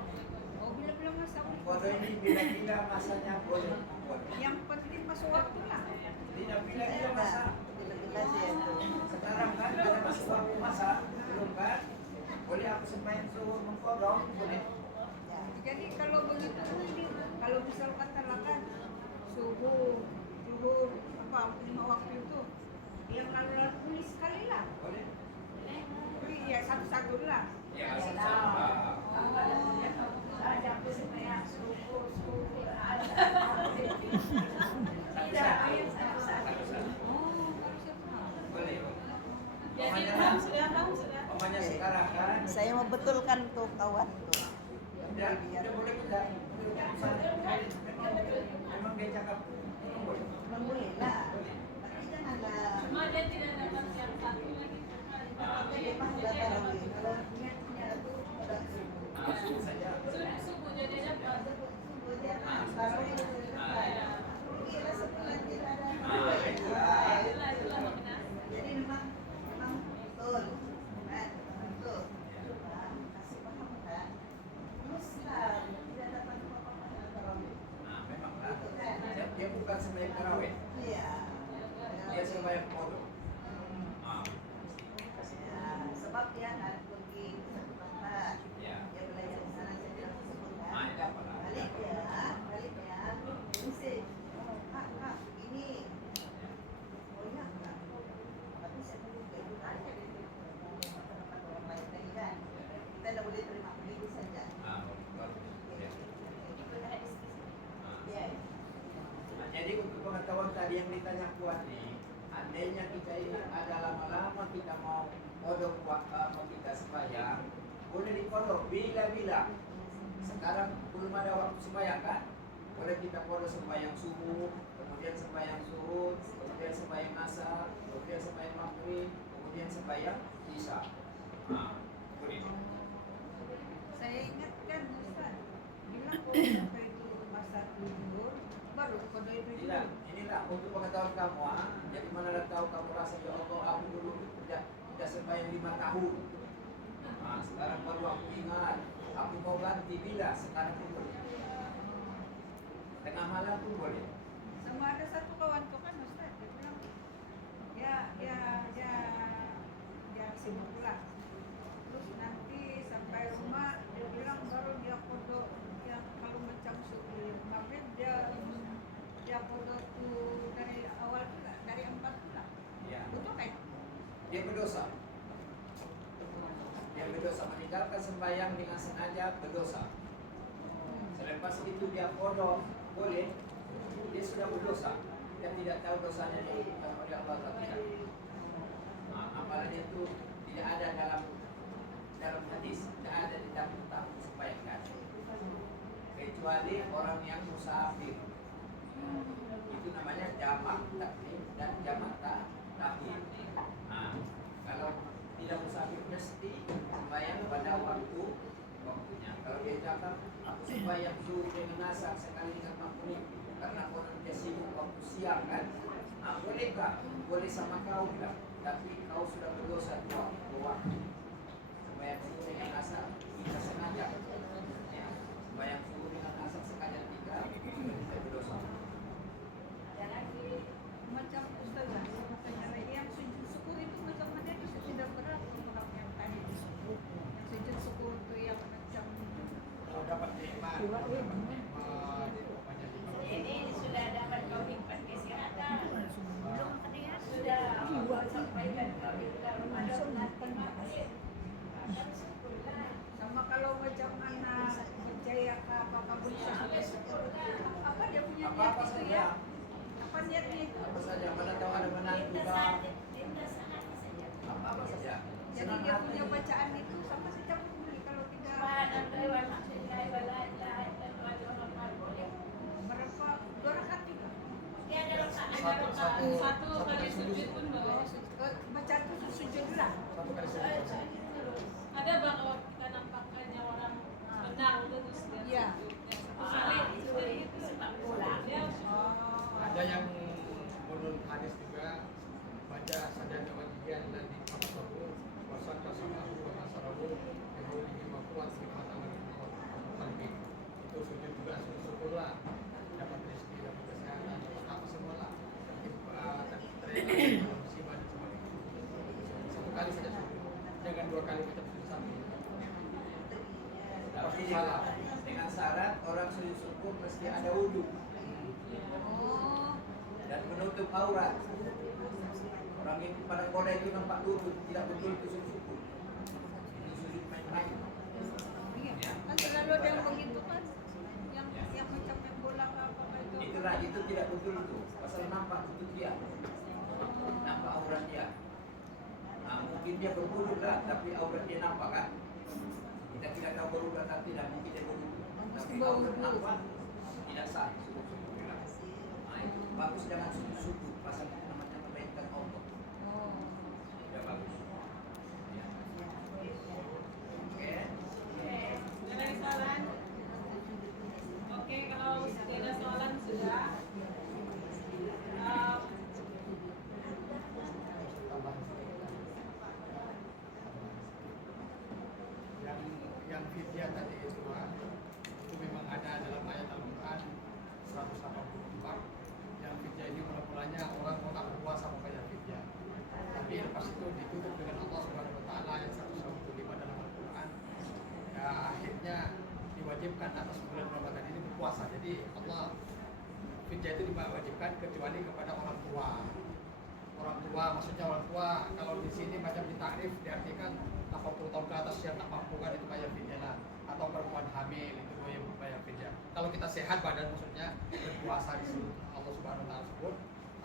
Oh, bila-bila masa. Kodok ini bila-bila masanya boleh. Yang penting masuk waktu lah. Tidak bila-bila masa. Sekarang kan ada masuk waktu masa, belum kan? Boleh aku sembahyang subuh mengkodok, boleh. Jadi kalau begitu ini, kalau misal katakan subuh, zuhur, apa 5 waktu itu, yang lalu tulis sekali lah. Boleh. Beli ya satu-satu lah. Ya, sama. Ada aku sembahyang subuh. Boleh. Jadi paham sudah. Omanya sekarang kan. Saya mau betulkan tuh kawan tuh. Udah boleh kita. Memang dia cakap boleh. Memang boleh lah. Tapi janganlah. Cuma dia tidak dapat yang satu lagi. Memang nggak tarawih. Kalau niatnya tuh udah Subuh saja. Subuh jadi dapat. subuh dia tarawih itu dapat. Kira sebulan tidak ada. Itulah makna. Jadi memang betul. Kan? Betul. Kasih paham kan? Muslim tidak dapat apa-apa tarawih. Memanglah. Dia bukan sembahyang tarawih. Iya. Dia sembahyang kodok. Ya, sebab dia akan pergi ke satu tempat. Ya. Dia belajar di sana saya bilang tersebut kan. Itu apalah. Baliknya, mesti kak, ini. Oh iya kak. Tapi saya perlu itu aja di tempat orang lain lagi kan. Kita tidak boleh terima begitu saja. Ya. Jadi untuk pengetahuan tadi yang ditanya kuat nih, andainya kita ini ada lama-lama kita mau kodok waktu kita sembahyang, boleh dikodok bila-bila. Sekarang belum ada waktu sembahyang kan? Boleh kita kodok sembahyang subuh, kemudian sembahyang zuhur, kemudian sembahyang asar, kemudian sembahyang maghrib, kemudian sembahyang isya. Boleh. Saya ingatkan Ustaz, bilang kalau sampai itu masa tidur, baru kode itu Tidak, inilah untuk pengetahuan kamu. Jadi mana dah tahu kamu rasa ya Allah, aku dulu tidak sembahyang 5 tahun. Sekarang baru aku ingat, aku mau ganti bila sekarang pun boleh. Tengah malam pun boleh. sama ada satu kawan tuh kan Ustaz, dia bilang dia sibuk lah. Terus nanti sampai rumah dia bilang baru dia kodok yang kalau macam subuh maghrib dia kodok tuh dari awal pula, dari 4 pula. Ya. Betul kan? Dia berdosa. Dia berdosa meninggalkan sembahyang dengan sengaja berdosa. Selepas itu dia kodok boleh. Dia sudah berdosa. Dia tidak tahu dosanya diampuni oleh Allah atau tidak. Apalagi itu tidak ada dalam hadis, tidak ada di dalam kitab sembahyang kasih. Kecuali orang yang musafir. Itu namanya jamak takdim dan jamak takhir. Kalau tidak musafir mesti sembahyang pada waktunya. Kalau dia cakap aku sembahyang zuhur dengan asar sekali dengan maghrib karena orang dia sibuk waktu siang kan, bolehkah? Boleh sama kau bilang, tapi kau sudah berdosa 2 waktu. Sembahyang zuhur dengan asar kita sengaja. Ya, sembahyang zuhur dengan asar sengaja kita berdosa. Ada lagi macam Ustazah, katanya yang sujud syukur itu macam mana itu tidak berat orang yang tadi disebut. Yang sujud syukur itu yang macam Kalau dapat nikmat, Ini sudah dapat komitmen kesehatan. Sudah sampaikan komitmen Ramadan nanti maghrib. sama kalau macam anak percaya ke saja. Apa niatnya? Apa saja. Mana tahu ada menantu kah? Apa saja. Jadi Senang dia hati. punya bacaan itu sama saja boleh kalau tidak berapa 2 rakaat juga. Satu kali sujud pun boleh. Bacaan itu sujud lah. Satu kali sujud. Ada bang kalau kita nampakkannya orang menang terus dia Iya. sujud. Satu kali sujud itu sepak bola. Dia Ada yang menurut hadis juga baca sajada wajiban dan di kamar wasan bersama Abu Nasarawu yang memiliki kemampuan sifat kalbi itu sujud juga syukurlah dapat rezeki dapat kesehatan dapat apa semua lah terima musibah dan sebagainya. Satu kali saja sujud, jangan 2 kali macam sujud samping. Tapi Salah. dengan syarat orang sujud syukur mesti ada wudhu Oh, dan menutup aurat. Orang itu pada koda itu nampak lutut, tidak betul itu sujud syukur. Itu sujud main-main. iya. Ya. Kan selalu ada yang begitu kan. Yang macam yang bola apa itu. Itulah itu tidak betul itu. Pasal nampak lutut dia, nampak aurat dia. Nah, mungkin dia berwudhu lah, tapi aurat dia nampak kan? Kita tidak tahu berwudhu atau tidak, mungkin dia berwudhu. Tapi aurat nampak, tidak sah. Sujud syukur bilang. Nah, itu bagus jangan sujud syukur. Pasal itu namanya kebaikan Allah. Oh. Tidak bagus. Ya. Oke. ada lagi soalan. Oke, kalau tidak ada soalan sudah. Yang fidyah tadi itu memang ada dalam ayat Al-Quran 184. Yang fidyah ini mula-mulanya orang mau tak berpuasa membayar fidyah, tapi lepas itu ditutup dengan Allah Subhanahu Wa Taala yang 125 dalam Al-Quran. Ya, akhirnya diwajibkan atas bulan Ramadan ini berpuasa. Jadi Allah fidyah itu diwajibkan kecuali kepada orang tua. Orang tua, maksudnya orang tua kalau di sini macam ditakrif diartikan 80 tahun ke atas yang tak mampu kan itu bayar fidyah lah, atau perempuan hamil itu yang bayar fidyah. Kalau kita sehat badan maksudnya berpuasa di sini Allah Subhanahu Wa Taala sebut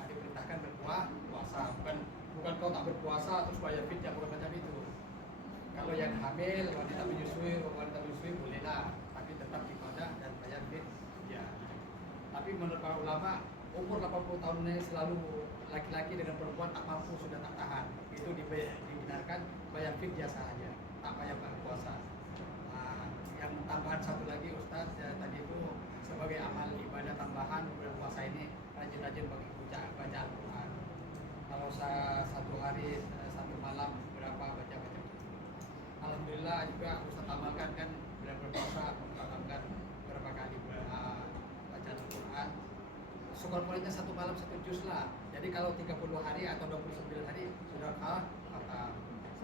diperintahkan berpuasa, bukan kau tak berpuasa terus bayar fidyah, bukan macam itu. Kalau yang hamil, wanita menyusui bolehlah, tapi tetap ibadah dan bayar fidyah. Tapi menurut para ulama umur 80 tahun ini selalu laki-laki dengan perempuan tak mampu, sudah tak tahan, itu dibenarkan bayar fidyah saja, tak payah berpuasa. Yang tambahan satu lagi Ustaz ya, tadi itu sebagai amal ibadah tambahan bulan puasa ini rajin-rajin baca Al-Quran. Kalau saya satu hari satu malam berapa baca macam itu. Alhamdulillah juga Ustaz amalkan kan bulan berpuasa mengamalkan berapa kali baca Al-Quran. Sekurang-kurangnya satu malam 1 juz lah. Jadi kalau 30 hari atau 29 hari sudah apa?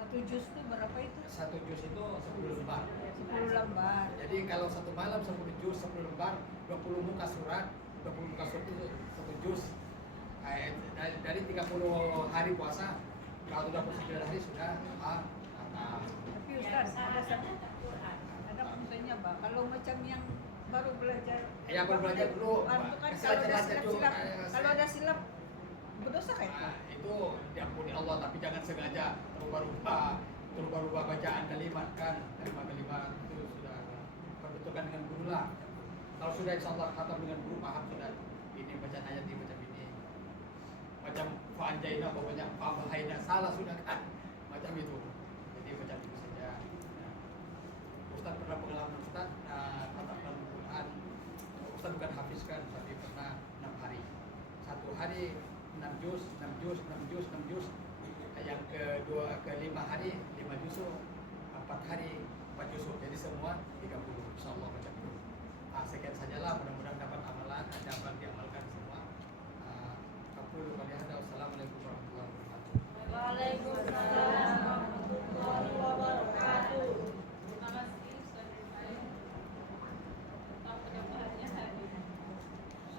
1 juz itu berapa itu? 1 juz itu 10 lembar. 10 lembar. Jadi kalau satu malam 10 juz 10 lembar, 20 muka surat, 20 muka surat itu 1 juz. Dari 30 hari puasa, kalau 29 hari sudah Tapi Ustaz, ada maksudnya Pak, kalau macam yang baru belajar Ya, baru belajar dulu, itu kan Pak. kalau ada Belajar dulu, silap-silap, kayak kalau saya. ada silap berdosa kan? itu diampuni Allah, tapi jangan sengaja berubah-ubah bacaan kalimat kan, kalimat itu sudah perbetulkan dengan guru lah. Kalau sudah insya Allah khatam dengan guru, paham sudah ini bacaan ayat ini macam ini, macam fa'anjaina pokoknya fa'bahaina salah sudah kan, macam itu. Jadi macam itu saja. Ustaz pernah pengalaman Ustaz khatam Al-Quran. Ustaz bukan hafiz kan, tapi pernah 6 hari. Satu hari 6 juz. Yang ke-5 hari 5 juz, 4 hari 4 juz. Jadi semua 30 insyaallah macam itu. Sekian sajalah, mudah-mudahan dapat amalan, dapat diamalkan semua. Aku lupa lihat. Wassalamualaikum warahmatullahi wabarakatuh. Waalaikumsalam warahmatullahi wabarakatuh. Terima kasih Ustaz Rifai tentang penjelasannya hari ini.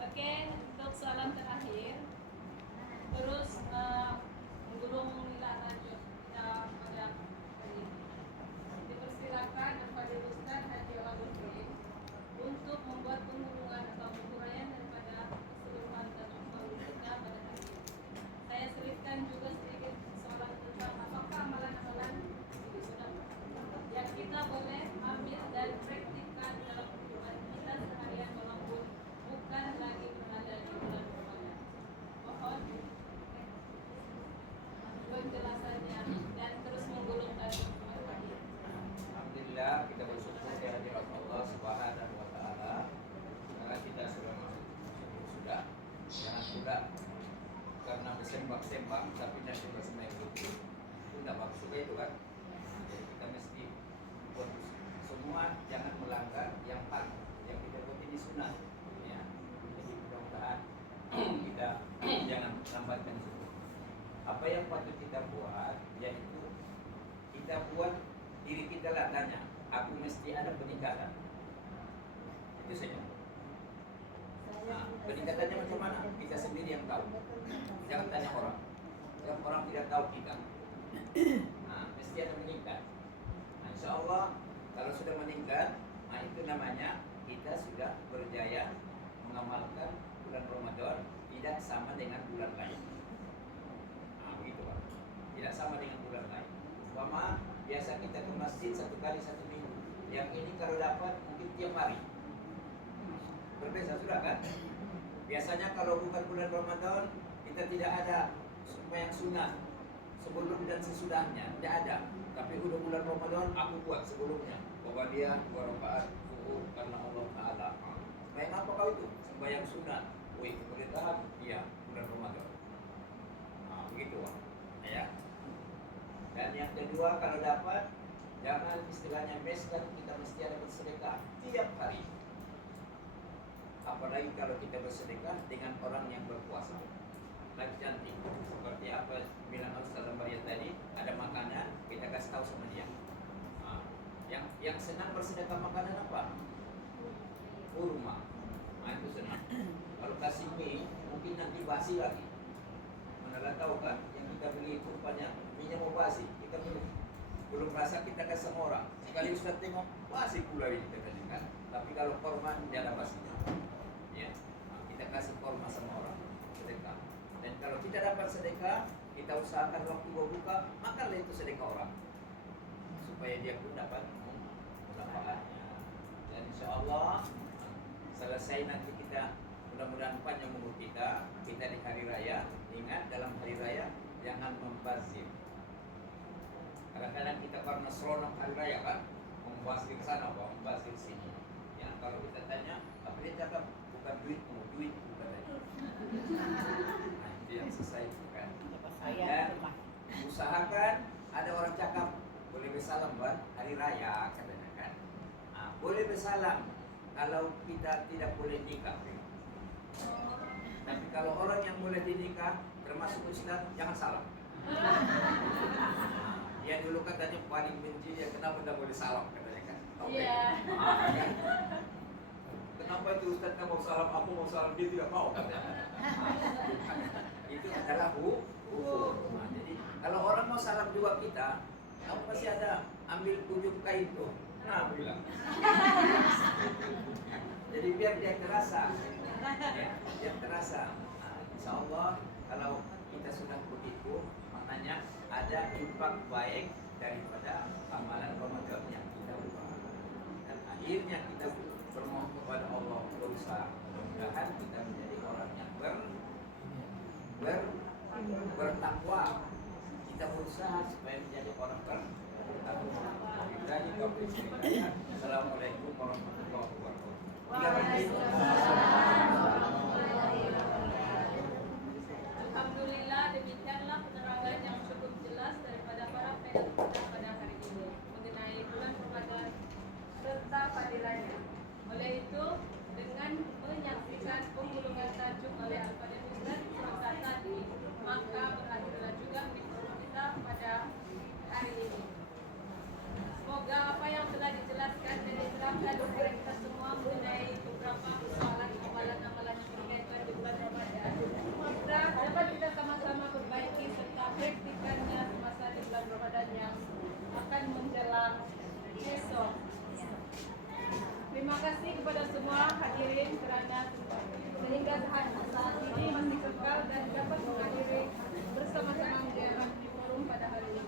Oke, untuk soalan terakhir, terus menggulung nilai lanjut kita pada hari ini. Dipersilakan kepada Ustaz Haji Al-Ghufri untuk membuat penggulungan sembak-sembak tapi nanti bersama itu tidak bagus juga itu kan. Jadi kita mesti buat semua jangan melanggar yang fardu, yang kita buat ini sunnah ya. Jadi mudah-mudahan kita jangan lambatkan itu. Apa yang patut kita buat yaitu kita buat diri kita lah tanya, aku mesti ada peningkatan. Itu saja. Nah, peningkatannya macam mana? Kita sendiri yang tahu. Jangan tanya orang. Yang orang tidak tahu kita. Nah, mesti ada meningkat. Nah, insya Allah kalau sudah meningkat, nah itu namanya kita sudah berjaya mengamalkan bulan Ramadan tidak sama dengan bulan lain. Nah, begitu Pak. Tidak sama dengan bulan lain. Umpama biasa kita ke masjid 1 kali 1 minggu. Yang ini kalau dapat mungkin tiap hari. Berbeza sudah kan? Biasanya kalau bukan bulan Ramadan kita tidak ada sembahyang sunnah sebelum dan sesudahnya, tidak ada. Tapi udah bulan Ramadan aku buat sebelumnya bahwa dia 2 rakaat zuhur karena Allah Taala. Sembahyang apa kau itu? Sembahyang sunnah. Wih, pemerintahan iya bulan Ramadan. Nah, begitu ya. Dan yang kedua kalau dapat jangan istilahnya mes kan kita mesti ada bersedekah tiap hari. Apalagi kalau kita bersedekah dengan orang yang berpuasa. Lagi cantik. Seperti apa bilang Ustaz Maria tadi, ada makanan kita kasih tahu sama dia. Nah, yang senang bersedekah makanan apa? Kurma. Nah, itu senang. Kalau kasih mie mungkin nanti basi lagi. Mana tahu kan yang kita beli itu rupanya mie-nya mau basi, kita belum rasa kita kasih sama orang. Sekali Ustaz tengok basi pula ini katanya kan. Tapi kalau kurma tidak ada basinya. Ya, nah, kita kasih kurma sama orang sedekah. Dan kalau kita dapat sedekah, kita usahakan waktu berbuka, makanlah itu sedekah orang supaya dia pun dapat manfaatnya. Dan insya Allah selesai nanti kita mudah-mudahan panjang umur kita di hari raya. Ingat dalam hari raya jangan membazir. Kadang-kadang kita karena seronok hari raya kan, membazir sana, membazir sini. Ya kalau kita tanya, apa dia cakap? Bukan duitmu, duitku katanya. Nah, itu yang selesai kan. Dan usahakan ada orang cakap boleh bersalam buat hari raya katanya kan. Nah, boleh bersalam kalau kita tidak boleh nikah. Tapi kalau orang yang boleh dinikah termasuk Ustaz jangan salam. Dia dulu katanya paling benci dia kenapa tidak boleh salam katanya kan. Iya. Kan? Kenapa itu Ustaz kamu mau salam, aku mau salam, dia tidak mau katanya. Itu adalah hukum. Nah, jadi kalau orang mau salam juga kita, kamu pasti ada ambil ujung kain tuh. Nah, bilang. Jadi biar dia terasa, ya, dia terasa. Nah, insya Allah kalau kita sudah begitu, maknanya ada impak baik daripada amalan Ramadan yang kita buat. Dan akhirnya kita bermohon kepada Allah berusaha mudah-mudahan kita menjadi orang yang bertakwa. Kita berusaha supaya menjadi orang bertakwa. Assalamualaikum warahmatullahi wabarakatuh. Alhamdulillah, demikianlah penerangan yang cukup jelas daripada para pendengar kita pada hari ini mengenai bulan Ramadan serta fadilahnya. Oleh itu, dengan menyaksikan pengulungan tajuk oleh Al-Fadhil Ustaz selasa tadi, maka berakhirlah juga mikro kita pada hari ini. Semoga apa yang telah dijelaskan dan diterangkan oleh kita semua mengenai beberapa persoalan amalan-amalan yang berkaitan di bulan Ramadan dapat kita sama-sama perbaiki serta praktikannya semasa di bulan Ramadan yang akan menjelang besok. Terima kasih kepada semua hadirin kerana sehingga saat ini masih kekal dan dapat menghadiri bersama-sama di forum pada hari ini.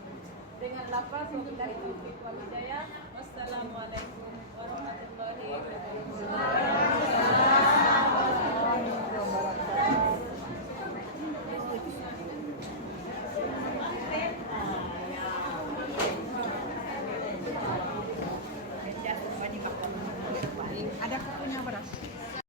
Dengan lafaz wabillahi taufiq wal hidayah. Wassalamualaikum warahmatullahi wabarakatuh.